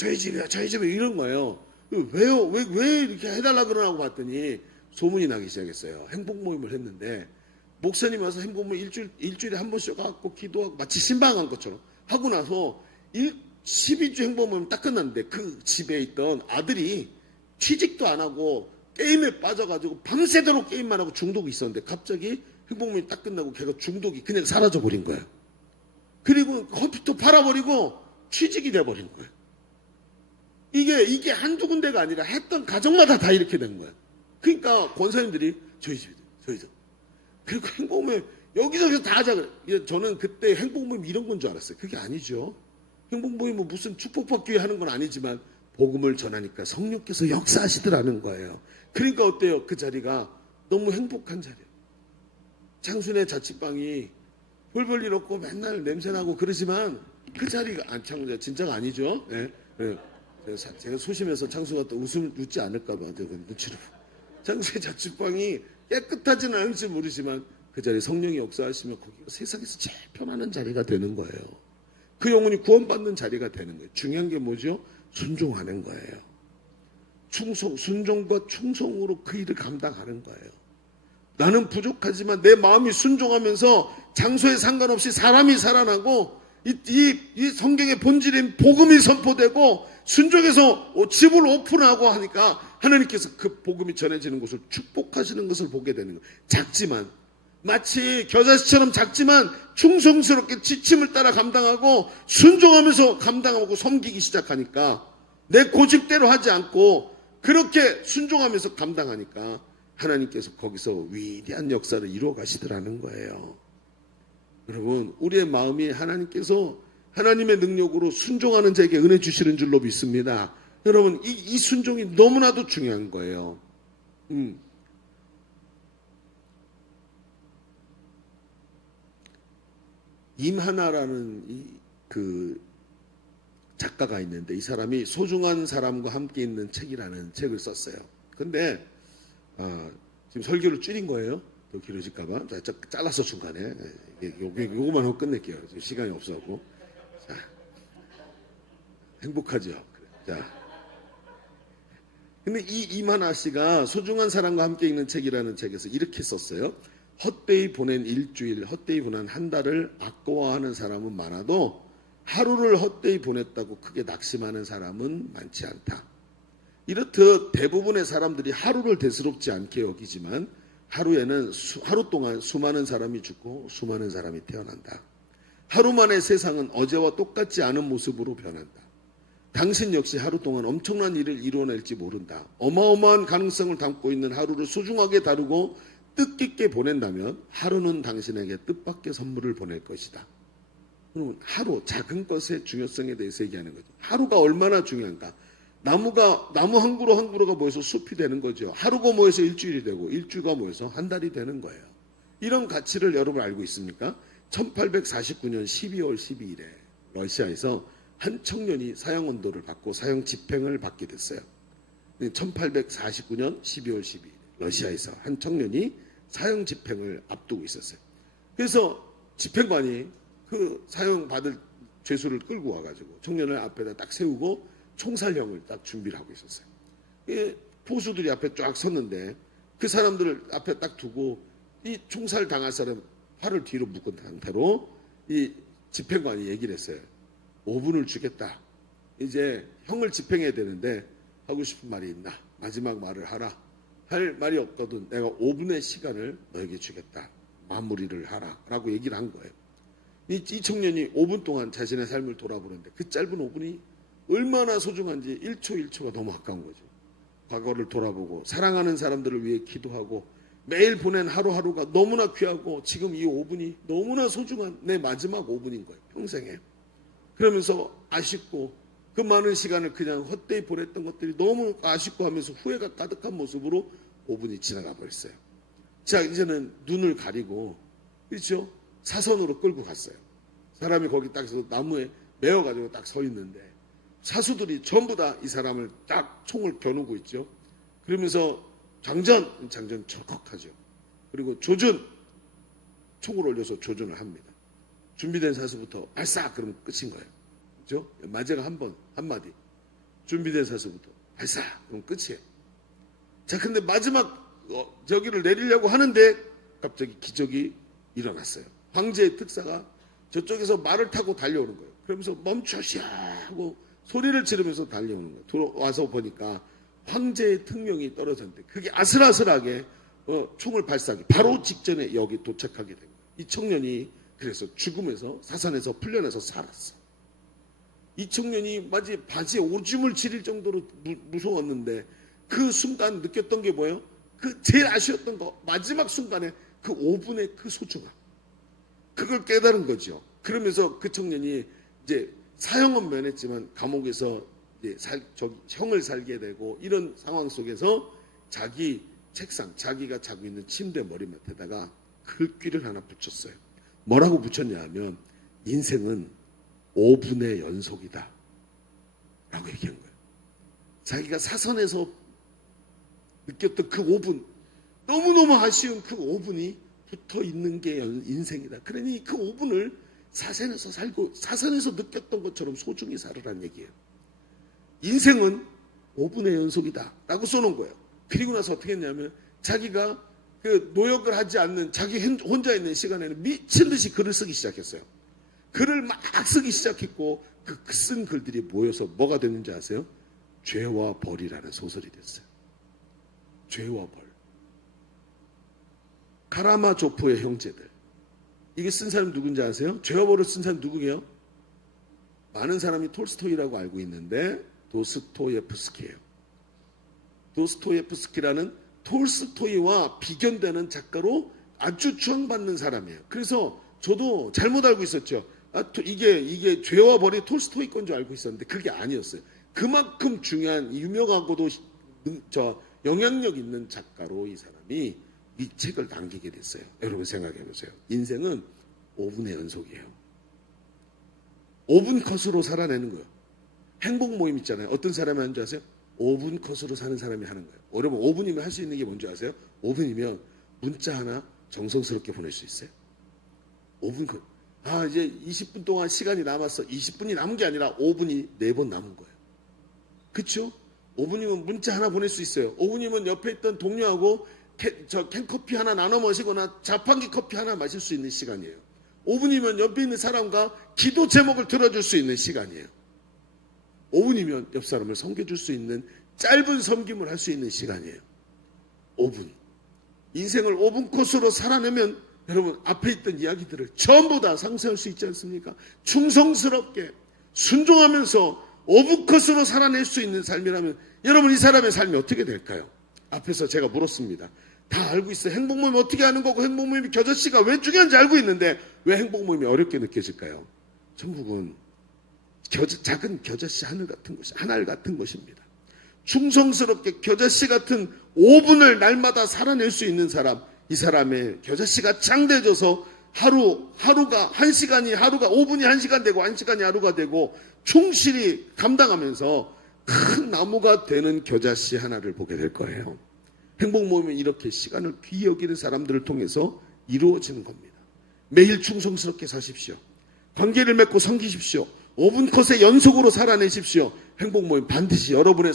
이런 거예요. 왜요? 왜 이렇게 해달라 그러라고 봤더니 소문이 나기 시작했어요. 행복모임을 했는데 목사님 와서 행복모임 일주일에 한 번씩 와갖고 기도하고 마치 신방한 것처럼 하고 나서 12주 행복모임 딱 끝났는데 그 집에 있던 아들이 취직도 안 하고 게임에 빠져가지고 밤새도록 게임만 하고 중독이 있었는데 갑자기 행복모임 딱 끝나고 걔가 중독이 그냥 사라져버린 거예요. 그리고 컴퓨터 팔아버리고 취직이 돼버린 거예요. 이게 한두 군데가 아니라 했던 가정마다 다 이렇게 된 거예요. 그러니까 권사님들이 저희 집. 그리고 행복모임 여기저기서 다 하자 그래. 저는 그때 행복모임 이런 건 줄 알았어요. 그게 아니죠. 행복모임은 무슨 축복받기 위해 하는 건 아니지만 복음을 전하니까 성령께서 역사하시더라는 거예요. 그러니까 어때요? 그 자리가 너무 행복한 자리예요. 창순의 자취방이 별볼 일 없고 맨날 냄새나고 그러지만 그 자리가 진짜가 아니죠. 네. 제가 소심해서 창수가 또 웃지 않을까 봐 눈치로. 창수의 자취방이 깨끗하지는 않을지 모르지만 그 자리에 성령이 역사하시면 거기가 세상에서 제일 편안한 자리가 되는 거예요. 그 영혼이 구원받는 자리가 되는 거예요. 중요한 게 뭐죠? 순종하는 거예요. 순종과 충성으로 그 일을 감당하는 거예요. 나는 부족하지만 내 마음이 순종하면서 장소에 상관없이 사람이 살아나고 이 성경의 본질인 복음이 선포되고 순종해서 집을 오픈하고 하니까 하나님께서 그 복음이 전해지는 것을 축복하시는 것을 보게 되는 거예요. 작지만 마치 겨자씨처럼 작지만 충성스럽게 지침을 따라 감당하고 순종하면서 감당하고 섬기기 시작하니까 내 고집대로 하지 않고 그렇게 순종하면서 감당하니까 하나님께서 거기서 위대한 역사를 이루어 가시더라는 거예요. 여러분 우리의 마음이 하나님께서 하나님의 능력으로 순종하는 자에게 은혜 주시는 줄로 믿습니다. 여러분 이 순종이 너무나도 중요한 거예요. 임하나라는 그 작가가 있는데 이 사람이 소중한 사람과 함께 있는 책이라는 책을 썼어요. 근데 지금 설교를 줄인 거예요. 더 길어질까봐 잘라서 중간에 요거만 하고 끝낼게요. 시간이 없어갖고. 자, 행복하죠. 자, 근데 이 임하나 씨가 소중한 사람과 함께 읽는 책이라는 책에서 이렇게 썼어요. 헛되이 보낸 일주일, 헛되이 보낸 한 달을 아까워하는 사람은 많아도 하루를 헛되이 보냈다고 크게 낙심하는 사람은 많지 않다. 이렇듯 대부분의 사람들이 하루를 대수롭지 않게 여기지만 하루 동안 수많은 사람이 죽고 수많은 사람이 태어난다. 하루 만에 세상은 어제와 똑같지 않은 모습으로 변한다. 당신 역시 하루 동안 엄청난 일을 이루어낼지 모른다. 어마어마한 가능성을 담고 있는 하루를 소중하게 다루고 뜻깊게 보낸다면 하루는 당신에게 뜻밖의 선물을 보낼 것이다. 그러면 하루, 작은 것의 중요성에 대해서 얘기하는 거죠. 하루가 얼마나 중요한가. 나무 한 그루 한 그루가 모여서 숲이 되는 거죠. 하루가 모여서 일주일이 되고 일주가 모여서 한 달이 되는 거예요. 이런 가치를 여러분 알고 있습니까? 1849년 12월 12일에 러시아에서 한 청년이 사형 언도를 받고 사형 집행을 받게 됐어요. 1849년 12월 12일 러시아에서 한 청년이 사형 집행을 앞두고 있었어요. 그래서 집행관이 그 사형 받을 죄수를 끌고 와가지고 청년을 앞에다 딱 세우고 총살형을 딱 준비를 하고 있었어요. 보수들이 앞에 쫙 섰는데 그 사람들을 앞에 딱 두고 이 총살 당할 사람 팔을 뒤로 묶은 상태로 이 집행관이 얘기를 했어요. 5분을 주겠다. 이제 형을 집행해야 되는데 하고 싶은 말이 있나? 마지막 말을 하라. 할 말이 없거든 내가 5분의 시간을 너에게 주겠다. 마무리를 하라. 라고 얘기를 한 거예요. 이 청년이 5분 동안 자신의 삶을 돌아보는데 그 짧은 5분이 얼마나 소중한지 1초 1초가 너무 아까운 거죠. 과거를 돌아보고 사랑하는 사람들을 위해 기도하고 매일 보낸 하루하루가 너무나 귀하고 지금 이 5분이 너무나 소중한 내 마지막 5분인 거예요. 평생에. 그러면서 아쉽고 그 많은 시간을 그냥 헛되이 보냈던 것들이 너무 아쉽고 하면서 후회가 가득한 모습으로 5분이 지나가 버렸어요. 자, 이제는 눈을 가리고 그렇죠? 사선으로 끌고 갔어요. 사람이 거기 딱 서서 나무에 메어가지고 딱 서 있는데 사수들이 전부 다 이 사람을 딱 총을 겨누고 있죠. 그러면서 장전 철컥하죠. 그리고 조준 총을 올려서 조준을 합니다. 준비된 사수부터 발사 그러면 끝인 거예요. 그렇죠? 마제가 한마디 준비된 사수부터 발사 그럼 끝이에요. 자, 근데 마지막 저기를 내리려고 하는데 갑자기 기적이 일어났어요. 황제의 특사가 저쪽에서 말을 타고 달려오는 거예요. 그러면서 멈추시오 하고 소리를 지르면서 달려오는 거예요. 들어와서 보니까 황제의 특명이 떨어졌는데 그게 아슬아슬하게 총을 발사하기 바로 직전에 여기 도착하게 된 거예요. 이 청년이 그래서 죽음에서 사선에서 풀려나서 살았어. 이 청년이 마치 바지에 오줌을 지릴 정도로 무서웠는데 그 순간 느꼈던 게 뭐예요? 그 제일 아쉬웠던 거 마지막 순간에 그 5분의 그 소중함. 그걸 깨달은 거죠. 그러면서 그 청년이 이제 사형은 면했지만 감옥에서 이제 형을 살게 되고 이런 상황 속에서 자기 책상, 자기가 자고 있는 침대 머리맡에다가 글귀를 하나 붙였어요. 뭐라고 붙였냐 하면 인생은 5분의 연속이다 라고 얘기한 거예요. 자기가 사선에서 느꼈던 그 5분, 너무너무 아쉬운 그 5분이 붙어 있는 게 인생이다. 그러니 그 5분을 사선에서 살고 사선에서 느꼈던 것처럼 소중히 살으라는 얘기예요. 인생은 5분의 연속이다 라고 써놓은 거예요. 그리고 나서 어떻게 했냐면 자기가 그 노역을 하지 않는 자기 혼자 있는 시간에는 미친 듯이 글을 쓰기 시작했어요. 글을 막 쓰기 시작했고 그 쓴 글들이 모여서 뭐가 됐는지 아세요? 죄와 벌이라는 소설이 됐어요. 죄와 벌. 카라마조프의 형제들. 이게 쓴 사람 누군지 아세요? 죄와 벌을 쓴 사람 누구예요? 많은 사람이 톨스토이라고 알고 있는데 도스토예프스키예요. 도스토예프스키라는 톨스토이와 비견되는 작가로 아주 추앙받는 사람이에요. 그래서 저도 잘못 알고 있었죠. 이게 죄와 벌이 톨스토이 건 줄 알고 있었는데 그게 아니었어요. 그만큼 중요한 유명하고도 영향력 있는 작가로 이 사람이 이 책을 남기게 됐어요. 여러분 생각해 보세요. 인생은 5분의 연속이에요. 5분 컷으로 살아내는 거예요. 행복 모임 있잖아요. 어떤 사람이 하는 줄 아세요? 5분 컷으로 사는 사람이 하는 거예요. 여러분 5분이면 할 수 있는 게 뭔지 아세요? 5분이면 문자 하나 정성스럽게 보낼 수 있어요. 5분 컷. 이제 20분 동안 시간이 남았어. 20분이 남은 게 아니라 5분이 4번 남은 거예요. 그렇죠? 5분이면 문자 하나 보낼 수 있어요. 5분이면 옆에 있던 동료하고 캔커피 하나 나눠 마시거나 자판기 커피 하나 마실 수 있는 시간이에요. 5분이면 옆에 있는 사람과 기도 제목을 들어줄 수 있는 시간이에요. 5분이면 옆 사람을 섬겨줄 수 있는 짧은 섬김을 할 수 있는 시간이에요. 5분. 인생을 5분 코스로 살아내면 여러분 앞에 있던 이야기들을 전부 다 상쇄할 수 있지 않습니까? 충성스럽게 순종하면서 오브컷으로 살아낼 수 있는 삶이라면 여러분 이 사람의 삶이 어떻게 될까요? 앞에서 제가 물었습니다. 다 알고 있어요. 행복모임 어떻게 하는 거고 행복모임이 겨자씨가 왜 중요한지 알고 있는데 왜 행복모임이 어렵게 느껴질까요? 천국은 작은 겨자씨 하늘 같은 것이 하늘 같은 것입니다. 충성스럽게 겨자씨 같은 5분을 날마다 살아낼 수 있는 사람, 이 사람의 겨자씨가 장대져서 하루가 1시간이 하루가 5분이 1시간 되고 1시간이 하루가 되고 충실히 감당하면서 큰 나무가 되는 겨자씨 하나를 보게 될 거예요. 행복모임은 이렇게 시간을 귀히 여기는 사람들을 통해서 이루어지는 겁니다. 매일 충성스럽게 사십시오. 관계를 맺고 섬기십시오. 5분 컷의 연속으로 살아내십시오. 행복모임 반드시 여러분의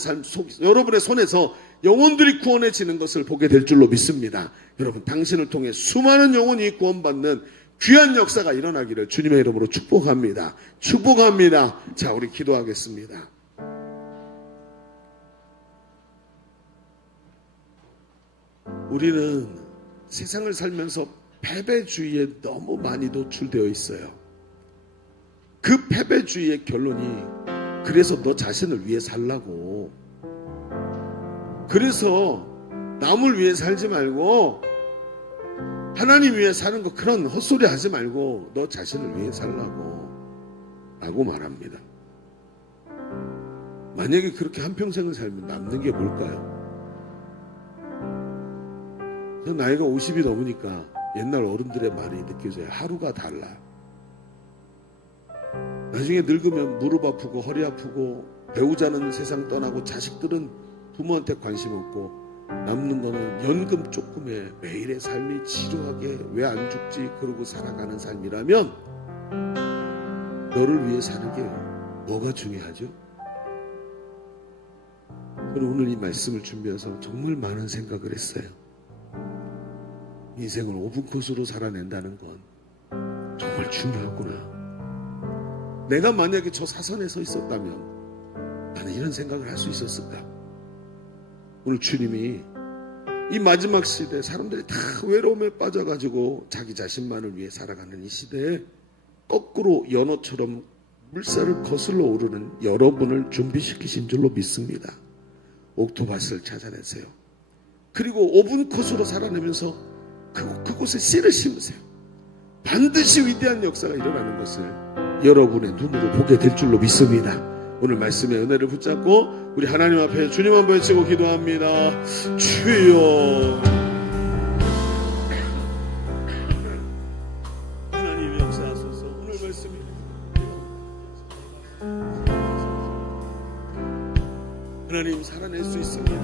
여러분의 손에서 영혼들이 구원해지는 것을 보게 될 줄로 믿습니다. 여러분 당신을 통해 수많은 영혼이 구원받는 귀한 역사가 일어나기를 주님의 이름으로 축복합니다. 축복합니다. 자, 우리 기도하겠습니다. 우리는 세상을 살면서 패배주의에 너무 많이 노출되어 있어요. 그 패배주의의 결론이 그래서 너 자신을 위해 살라고. 그래서 남을 위해 살지 말고 하나님 위해 사는 거 그런 헛소리 하지 말고 너 자신을 위해 살라고 라고 말합니다. 만약에 그렇게 한평생을 살면 남는 게 뭘까요? 전 나이가 50이 넘으니까 옛날 어른들의 말이 느껴져요. 하루가 달라. 나중에 늙으면 무릎 아프고 허리 아프고 배우자는 세상 떠나고 자식들은 부모한테 관심 없고 남는 거는 연금 조금에 매일의 삶이 지루하게 왜 안 죽지 그러고 살아가는 삶이라면 너를 위해 사는 게 뭐가 중요하죠? 저는 오늘 이 말씀을 준비해서 정말 많은 생각을 했어요. 인생을 5분 컷으로 살아낸다는 건 정말 중요하구나. 내가 만약에 저 사선에 서 있었다면 나는 이런 생각을 할 수 있었을까? 오늘 주님이 이 마지막 시대 사람들이 다 외로움에 빠져가지고 자기 자신만을 위해 살아가는 이 시대에 거꾸로 연어처럼 물살을 거슬러 오르는 여러분을 준비시키신 줄로 믿습니다. 옥토바스를 찾아내세요. 그리고 5분 컷으로 살아내면서 그곳에 씨를 심으세요. 반드시 위대한 역사가 일어나는 것을 여러분의 눈으로 보게 될 줄로 믿습니다. 오늘 말씀의 은혜를 붙잡고 우리 하나님 앞에 주님 한번 외치고 기도합니다. 주여, 하나님 역사하소서. 오늘 말씀이 하나님 살아낼 수 있습니다.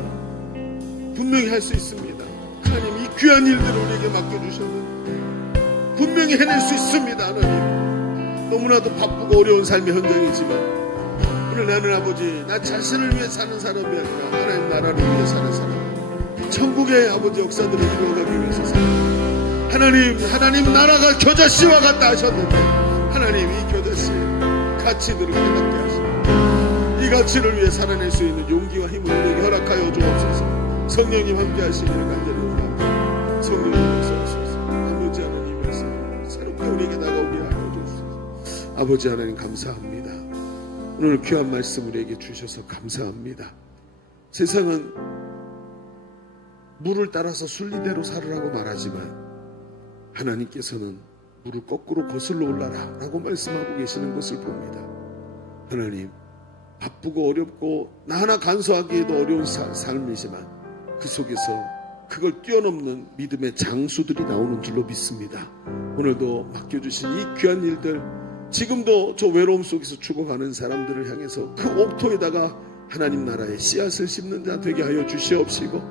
분명히 할 수 있습니다. 하나님 이 귀한 일들을 우리에게 맡겨주셨는데 분명히 해낼 수 있습니다. 하나님 너무나도 바쁘고 어려운 삶의 현장이지만 오늘 나는 아버지 나 자신을 위해 사는 사람이 아니라 하나님 나라를 위해 사는 사람, 천국의 아버지 역사들을 이루어가기 위해서 사는 하나님 나라가 겨자씨와 같다 하셨는데 하나님 이 겨자씨의 가치들을 깨닫게 하시고 이 가치를 위해 살아낼 수 있는 용기와 힘을 우리에게 허락하여 주옵소서. 성령님 함께 하시기를 간절히 원합니다. 성령님 역사하소서. 아버지 하나님 말씀 새롭게 우리에게 나가오게 하여 주옵소서. 아버지 하나님 감사합니다. 오늘 귀한 말씀 우리에게 주셔서 감사합니다. 세상은 물을 따라서 순리대로 살으라고 말하지만 하나님께서는 물을 거꾸로 거슬러 올라라 라고 말씀하고 계시는 것을 봅니다. 하나님 바쁘고 어렵고 나 하나 간소하기에도 어려운 삶이지만 그 속에서 그걸 뛰어넘는 믿음의 장수들이 나오는 줄로 믿습니다. 오늘도 맡겨주신 이 귀한 일들 지금도 저 외로움 속에서 죽어가는 사람들을 향해서 그 옥토에다가 하나님 나라의 씨앗을 심는 자 되게 하여 주시옵시고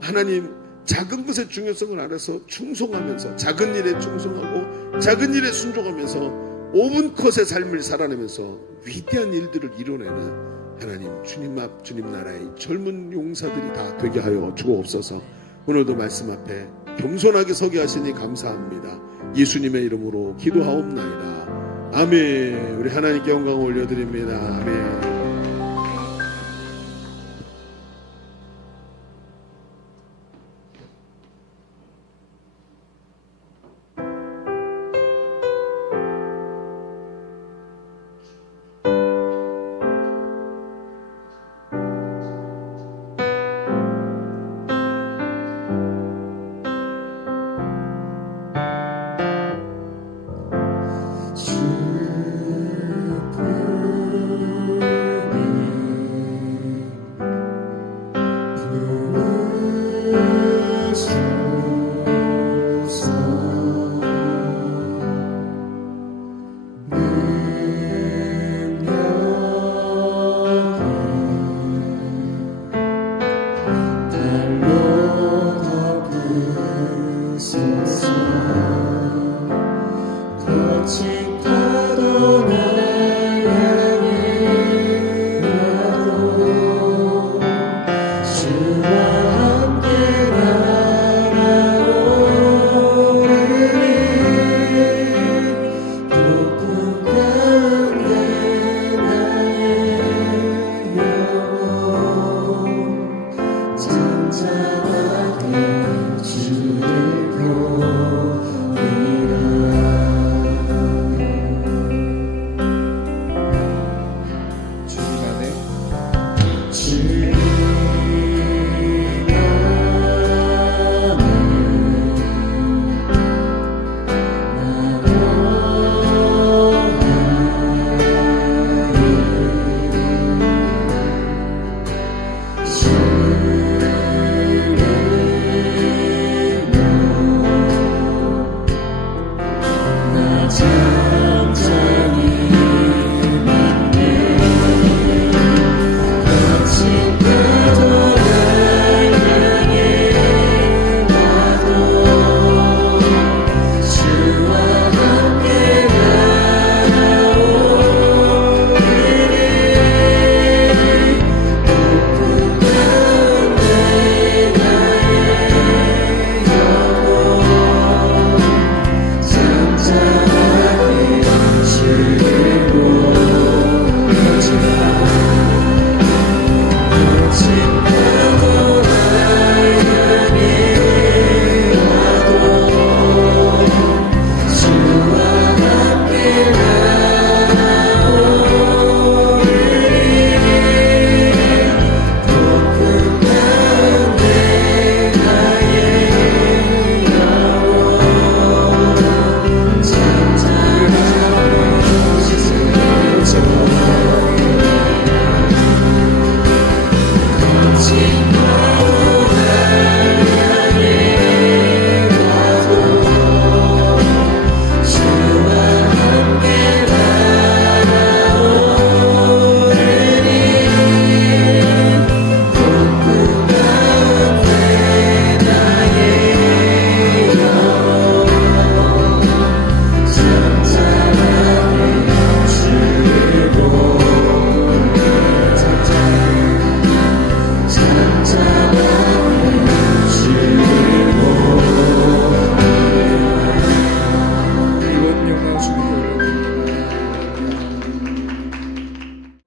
하나님 작은 것의 중요성을 알아서 충성하면서 작은 일에 충성하고 작은 일에 순종하면서 5분 컷의 삶을 살아내면서 위대한 일들을 이뤄내는 하나님 주님 나라의 젊은 용사들이 다 되게 하여 주옵소서. 오늘도 말씀 앞에 겸손하게 서게 하시니 감사합니다. 예수님의 이름으로 기도하옵나이다. 아멘. 우리 하나님께 영광을 올려드립니다. 아멘. 주옵소서. 거친 파도나 향해 와도 주와 함께 날아오르리. 폭풍 가운데 나의 영혼 잠잠하게 주를 보리라. 주님 안에 주님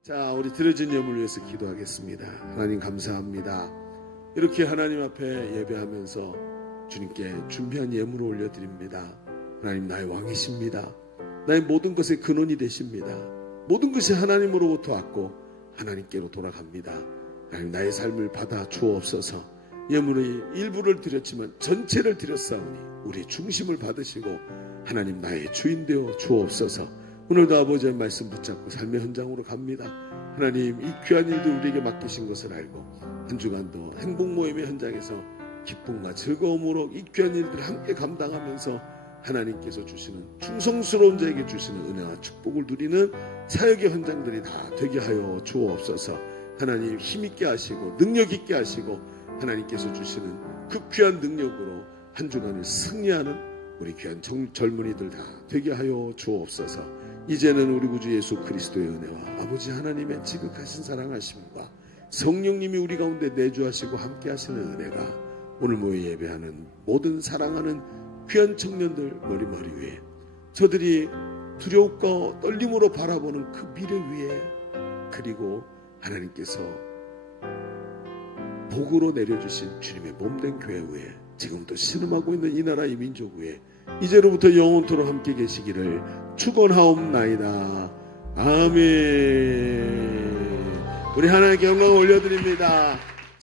자, 우리 드려진 예물을 위해서 기도하겠습니다. 하나님 감사합니다. 이렇게 하나님 앞에 예배하면서 주님께 준비한 예물을 올려드립니다. 하나님 나의 왕이십니다. 나의 모든 것의 근원이 되십니다. 모든 것이 하나님으로부터 왔고 하나님께로 돌아갑니다. 하나님 나의 삶을 받아 주옵소서. 예물의 일부를 드렸지만 전체를 드렸사오니 우리 중심을 받으시고 하나님 나의 주인 되어 주옵소서. 오늘도 아버지의 말씀 붙잡고 삶의 현장으로 갑니다. 하나님 이 귀한 일도 우리에게 맡기신 것을 알고 한 주간도 행복 모임의 현장에서 기쁨과 즐거움으로 이 귀한 일들을 함께 감당하면서 하나님께서 주시는 충성스러운 자에게 주시는 은혜와 축복을 누리는 사역의 현장들이 다 되게 하여 주옵소서. 하나님 힘있게 하시고 능력 있게 하시고 하나님께서 주시는 그 귀한 능력으로 한 주간을 승리하는 우리 귀한 젊은이들 다 되게 하여 주옵소서. 이제는 우리 구주 예수 그리스도의 은혜와 아버지 하나님의 지극하신 사랑하심과 성령님이 우리 가운데 내주하시고 함께 하시는 은혜가 오늘 모여 예배하는 모든 사랑하는 귀한 청년들 머리 위에 저들이 두려움과 떨림으로 바라보는 그 미래 위에 그리고 하나님께서 복으로 내려주신 주님의 몸된 교회 위에 지금도 신음하고 있는 이 나라 이 민족 위에 이제로부터 영원토록 함께 계시기를 축원하옵나이다. 아멘. 우리 하나님께 영광을 올려드립니다.